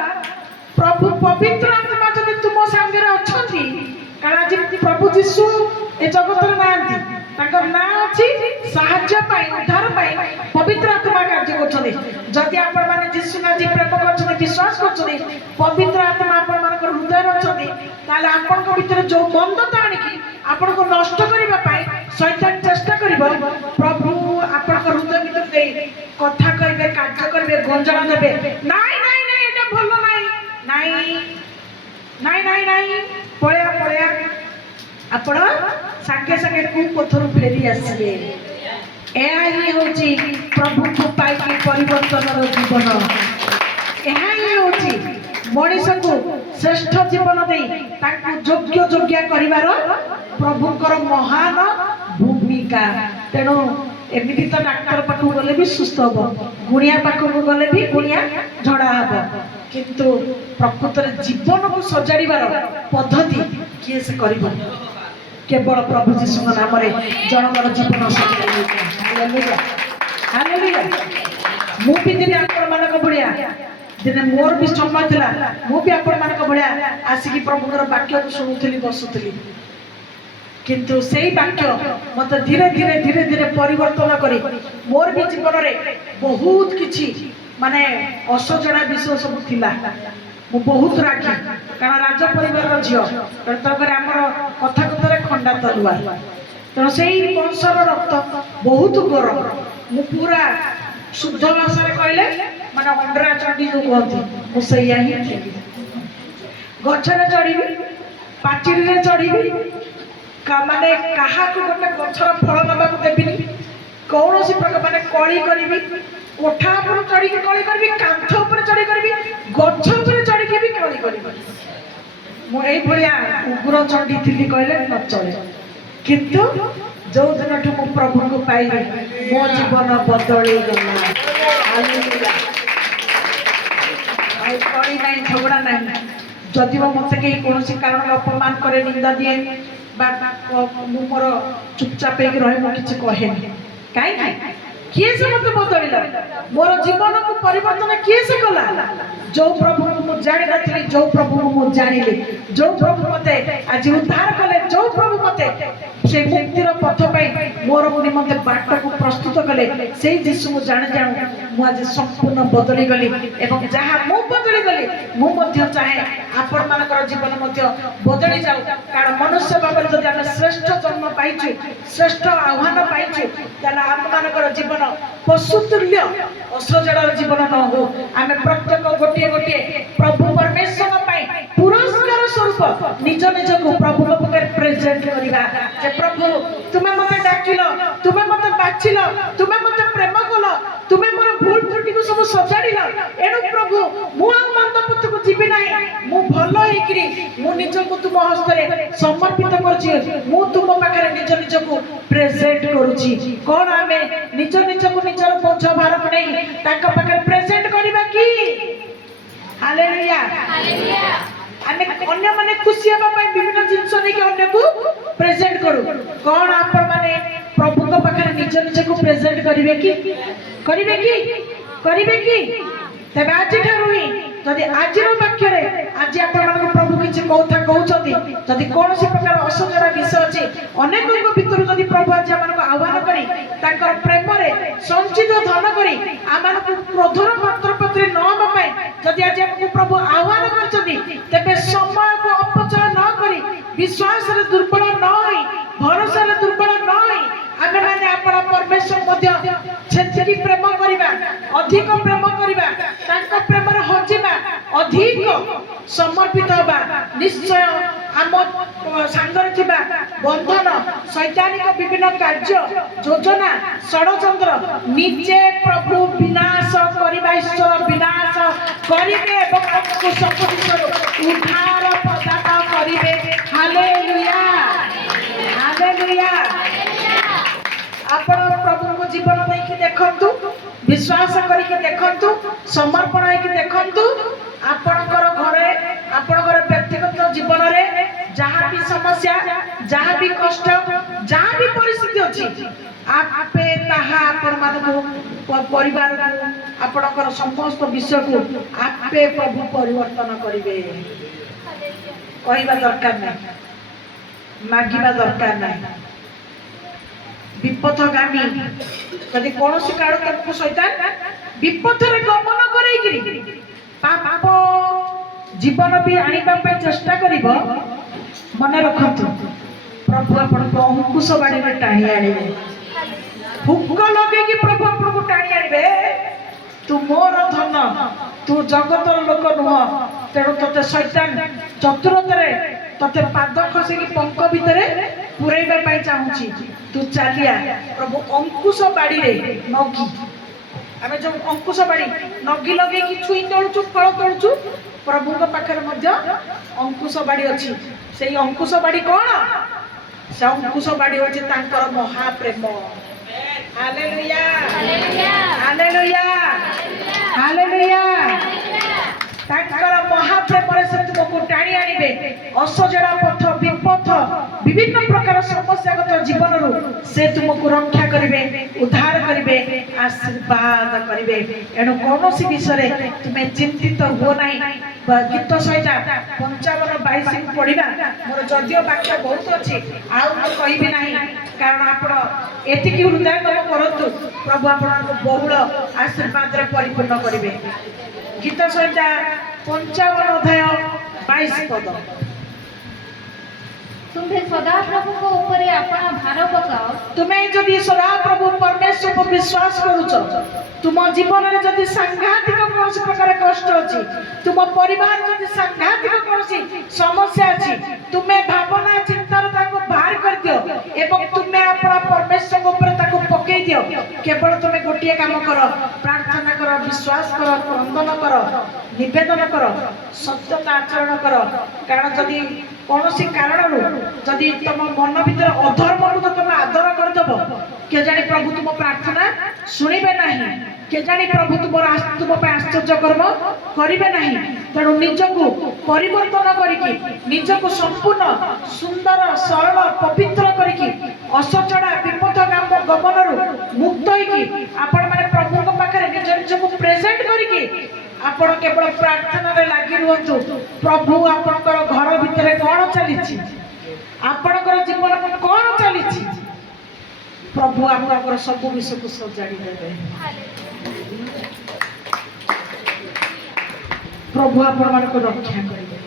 प्रभु पवित्र आत्मा जब तुम सांगे अच्छा कारण आज प्रभु जीशु ए जगत ना ना अच्छी साहाय्य उद्धार पवित्र आत्मा कार्य करदी आपण मैंने जीशु आज प्रेम कर विश्वास कर पवित्र आत्मा आपण मान हृदय अच्छा आपण भर जो बंधता आणिकी आपण को नष्ट करने शैतान चेष्टा कर प्रभु आपण हृदय भीतर दे कथा कहे कार्य करेंगे गंजना देवे नाई नाई नाई एटा भल नाई नाई नाई नाई नाई पळया पळया आपण सागे सागे कुपथर फेरी आसबे यही हूँ प्रभु को पाई परिवर्तन जीवन यही हूँ मनीष को श्रेष्ठ जीवन दे योग्य योग्य कर प्रभुकर महान भूमिका तेणु एमती तो डाक्तर पाखक गले भी सुस्थ हम गुणिया पाखक गले भी गुणिया झड़ा हम किंतु प्रकृत जीवन को सजाड़ार पद्धति किए से कर केवल प्रभु जीशु नाम जनकर जीवन सजाड़ा हालेलुया मुझे दिन आपण मान भाया दिने मोर भी समय था मुझे आपण मान भाया आसिक प्रभुकर वाक्य को शुणुली बसुली किंतु सेई वाक्य मते धीरे धीरे धीरे धीरे परिवर्तन करी मोर भी जीवन रे बहुत किछि माने असजड़ा विषय सब थिला मु बहुत रागी कारण राज परिवार रो झियो तकर हमर कथा कथरे खंडा तलवार तेणु सेई वंशर रक्त बहुत गरम मु पूरा शुद्ध भाषा कहले माने अंडरा चंडी जो कहती मु सैया ही थी गछरे चढ़ी पाचिरी चढ़ी माने कहा गोटे गछर फल नवा देवी कौन सी प्रकार माने कली करी कोठा पर चढ़ी कली करी कांथ पर चढ़ी करी गछ पर चढ़ी भी कली करी मुझे उग्र चंडी थी कहले न चले किंतु जो दिन मु प्रभु को पाइली मो जीवन बदल गला कली ना झगड़ा ना जदि मत कहीं कौन कारण अपमान करे निंदा दिए मोर चुपचाप रही किसी कहे कहीं किए से मत बदलला मोर जीवन को परिवर्तन किए से कला जो प्रभु को जानी नथली जो प्रभु को जानिले जो प्रभु मते आज उद्धार कले जो प्रभु मते से मुक्तिर पथ पाई मोर निमंते बाट को प्रस्तुत कले से यीशु को जान जान मु आज संपूर्ण बदली गली एवं जहां मु बदली गली मु मध्य चाहे आपण मानकर जीवन मध्य बदली जाऊ कारण मनुष्य बाबर जदि हम श्रेष्ठ जन्म पाइछु श्रेष्ठ आह्वान पाइछु ताला हम मानकर जीवन पशुतुल्य असजड़ार जीवन न हो आम प्रत्येक गोटे गोटे प्रभु परमेश्वर पुरस्कार स्वरूप निज निज को प्रभु पाखे प्रेजेंट करवा जे प्रभु तुम्हें मते डाकिल तुम्हें मते बाछिल तुम्हें मते प्रेम कल तुम्हें मोर भूल त्रुटि को सब सजाड़िल एणु प्रभु मु मंद पथ को जीवी ना मु भल होइकरी मु निज को तुम हस्ते समर्पित करछि मु तुम पाखे निज निज को प्रेजेंट करूछि कोन आमे निज निज को निजर बोझ भार को नहीं ताका पाखे प्रेजेंट करबा की हालेलुया हालेलुया आमे अन्य माने खुशी हेबा पई विभिन्न जिंस नै कि अन्य को प्रेजेंट करू कोन आपण माने प्रभु को पाखे निज निज को प्रेजेंट करिवे की तबे आज ठारू ही जदि आज वाक्य रे आज आपण मानको प्रभु किछि कोथा कहउछथि जदि कोनोसी प्रकार असजड़ा विषय अछि अनेक को भीतर जदि प्रभु आज मानको आह्वान करी ताकर प्रेम रे संचित धन करी आमानको क्रोधर पत्र पत्र न हबा पई जदि आज हमको प्रभु आह्वान करछथि तबे समय को अपचय न करी विश्वास रे दुर्बल न होई भरोसा रे दुर्बल न होई आमे माने आपण परमेश्वर मध्य छेछि प्रेम करिबा अधिक प्रेम करिबा तांका प्रेम रे हजिबा अधिक समर्पित होबा निश्चय आम सांगरे थिबा बंधन शैतानिक विभिन्न कार्य योजना षडयंत्र निजे प्रभु विनाश करिबा ईश्वर विनाश करिबे एवं हमको संपूर्ण उद्धार प्रदान करिबे हालेलुया हालेलुया आपण प्रभु को जीवन देखि देखंतु विश्वास करिके देखंतु समर्पण होइके देखंतु आपणकर घरे आपणकर व्यक्तिगत जीवन रे जहाँ भी समस्या जहाँ भी कष्ट जहाँ भी परिस्थिति अछि आपे ताहा आपण मानकु परिवार को आपणकर समस्त विषय को आपे प्रभु परिवर्तन करिवे कहवा दरकार नहीं मागिबा दरकार नहीं विपथगामी यदि कौन सी कारण तुमको शैतान विपथ रे गमन करैकरी पाप जीवन भी आनिबा पे चेष्टा करिवो मने रखंतु प्रभु आपण को अंकुश बाड़ी में टाणी आनिबे भूक लगे कि प्रभु आपण को टाणी आनिबे तू मोर धन तू जगतर लोक नुह तेणु तते शैतान चतुरतरे तते पाद खसे कि पंख भितरे पुरैबा पाई चाहूची तू चलिया प्रभु अंकुश बाड़ी रे नगी आमे जो अंकुश बाड़ी नगी लगे कि छुई तोळुचु फल तोळुचु प्रभु को पाखर मध्य अंकुश बाड़ी अछि सेई अंकुश बाड़ी कोन से अंकुश बाड़ी होछि तांकर महाप्रेम हालेलुया हालेलुया हालेलुया तांकर महाप्रेम रे से तुमको टाणी आनिबे असजड़ा पथ विपथ विभिन्न प्रकार समस्यागत जीवन रू से तुमको रक्षा करिवे उद्धार करिवे आशीर्वाद करेंगे। एणु कौन विषय तुम्हें चिंतित हुओ ना। गीत सहित 55-22 पढ़ा मोर जदिव वाक्य बहुत अच्छी आउ तो कहबी ना कारण आप एति हृदय करूँ प्रभु आप बहुल आशीर्वाद परिपूर्ण करेंगे। गीत सहित 55-22 पद तुम्हें सदा प्रभु को ऊपर आपण भार पकाओ। तुम्हें जदि सदा प्रभु परमेश्वर को विश्वास करुच तुम जीवन में जदि सांघातिक कौन प्रकार कष्ट अच्छी तुम परिवार जदि सांघातिक कौन समस्या अच्छी तुम्हें भावना चिंतार बाहर कर दियो एवं तुम्हें अपना परमेश्वर ऊपर पकई दियो। केवल तुम्हें गोटे काम कर प्रार्थना कर विश्वास कर वंदन कर निवेदन कर सत्यता आचरण कर कारण जदि कौन कारण जदि तुम मन भीतर अधर्म को तुम आदर करदेव के जानी प्रभु तुम प्रार्थना शुणवे ना के जानी प्रभु तुम आश्चर्य कर्म करेंगे ना। तेणु निजक परिवर्तन करके निजक संपूर्ण सुंदर सरल पवित्र करके असचड़ा विपद गमन मुक्त आपण मैंने प्रभु पाखे निज निजक प्रेजेंट करके आपण केवल प्रार्थना लगी रुहतु। प्रभु आपणकर घर भितर कौन चली आपणकर जीवन में कौन चली प्रभु आपणकर सब विषय को सजाड़ी देवे। प्रभु आपण मान को रक्षा करेंगे।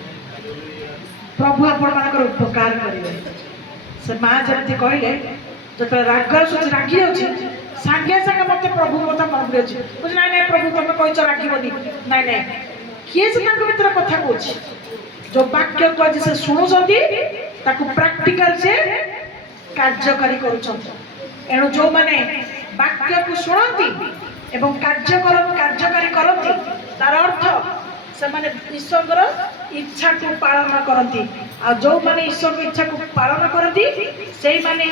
प्रभु आपण मान को उपकार करेंगे। से माँ जमी कहले जो राग रागी अच्छी सागे सागे मत प्रभु कथा मन पड़े बुझे ना ना प्रभु तुम कह रागबनी ना ना किए से भर कथा कह जो वाक्य को आज से शुणुंट प्राक्टिकल से कार्यकारी करणु जो मैंने वाक्य को शुणती एवं कार्यकारी करती तार अर्थ से माने ईश्वर इच्छा को पालन करती आ जो माने ईश्वर की इच्छा को पालन करती से माने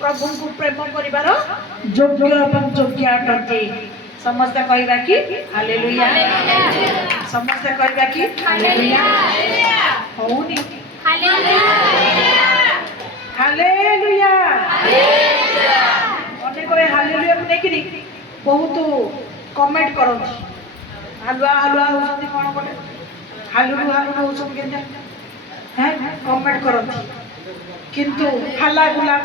प्रभु को प्रेम करिवार योग्य एवं योग्य अटंती। समस्त कहबा कि हालेलुया समस्त कहबा कि हालेलुया होनी हालेलुया अनेक हालेलुया को देखि बहुत कमेंट करती हालुआ हालुआ होती कौन बोले हालुरु हालुरु होती के हैं कमेंट करती किंतु हाला गुला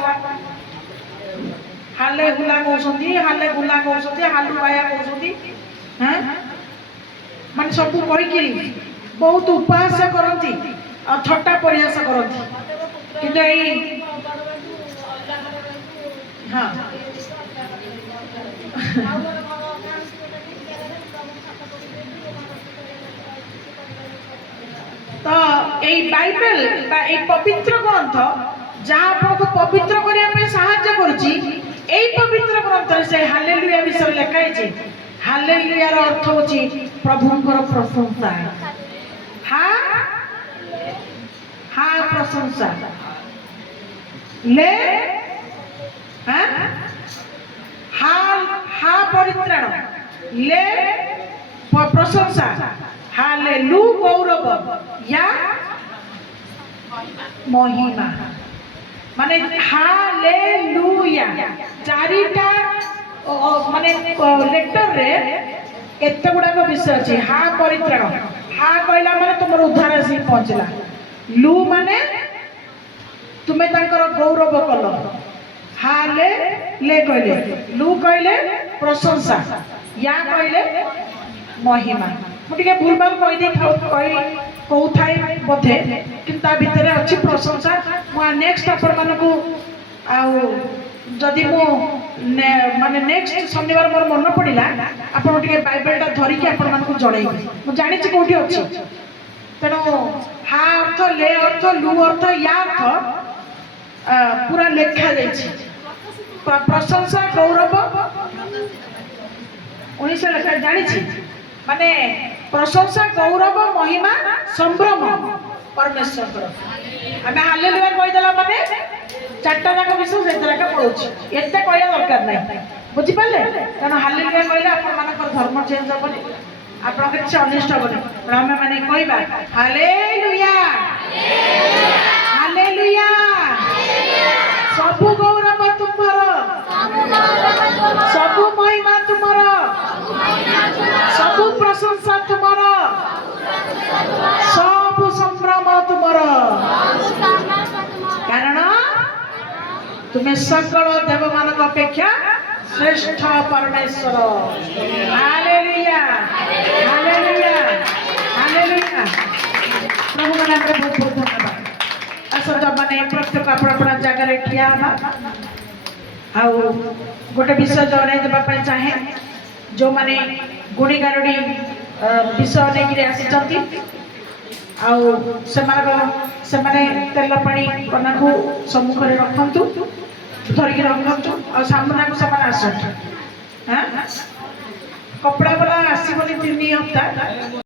हाले गुला कहते हाले गुला कहते हालु बाया कहते हैं मान सब कहीकि बहुत उपहास करती और थट्टा परिहास करती किंतु यही हाँ तो यही बाइबल पवित्र ग्रंथ जहाँ आपको पवित्र करने साहाय्य करुच्ची यही पवित्र ग्रंथ से हालेलुया विषय लिखाई हालेलुयार अर्थ होची प्रभुंकर प्रशंसा हा हा प्रशंसा ले हा हा परित्राण ले प्रशंसा हालेलु गौरव या महिमा माने हालेलुया चारिटा माने लेटर रे एते गुडा विषय अछि। हा परित्राण हा कहला माने तुमर उद्धार आसी पहुंचला लु माने तुमे तांकर गौरव कल हाले ले कहले लु कहले प्रशंसा या कहले महिमा मुझे भूल भाल कही थाए बोधे कि भितर अच्छी प्रशंसा मुझे नेक्स्ट आपण जदि मु माने नेक्स्ट शनिवार मोर मन पड़ा आपड़ टे बाइबलटा धरिकी आपको जनइबी मुझे जानी कौटी अच्छी तेणु हा अर्थ ले अर्थ लु अर्थ या अर्थ पूरा लेखा जाइए प्रशंसा गौरव 19 लेखा जानी माने प्रशंसा गौरव महिमा संभ्रम परमेश्वर आम हालेलुया कहीदेला माने चार्टा जाक विषय से पड़ोची एत कह दरकार नहीं बुझिपारे कारण हालेलुया कहले आप धर्म चेंज हेनी आप किसी अनिष्ट हेनी आम मैंने कहवा हालेलुया हालेलुया सबु गौरव तुम्हार सबु महिमा तुम सकल देवमान अपेक्षा श्रेष्ठ परमेश्वर। Hallelujah hallelujah hallelujah. प्रभु का नाम रे बहुत बहुत धन्यवाद। आसत माने प्रत्येक अपना जगह ठिया हवा आउ गोटे विषय जनाई देवाई चाहे जो माने गुणी गारुड़ी विषय नहीं आसी से तेल पानी कना को सम्मुख रखु धरिकी रखु आ सामना को आसत। हाँ कपड़ा वाला आसबनी 3 हफ्ता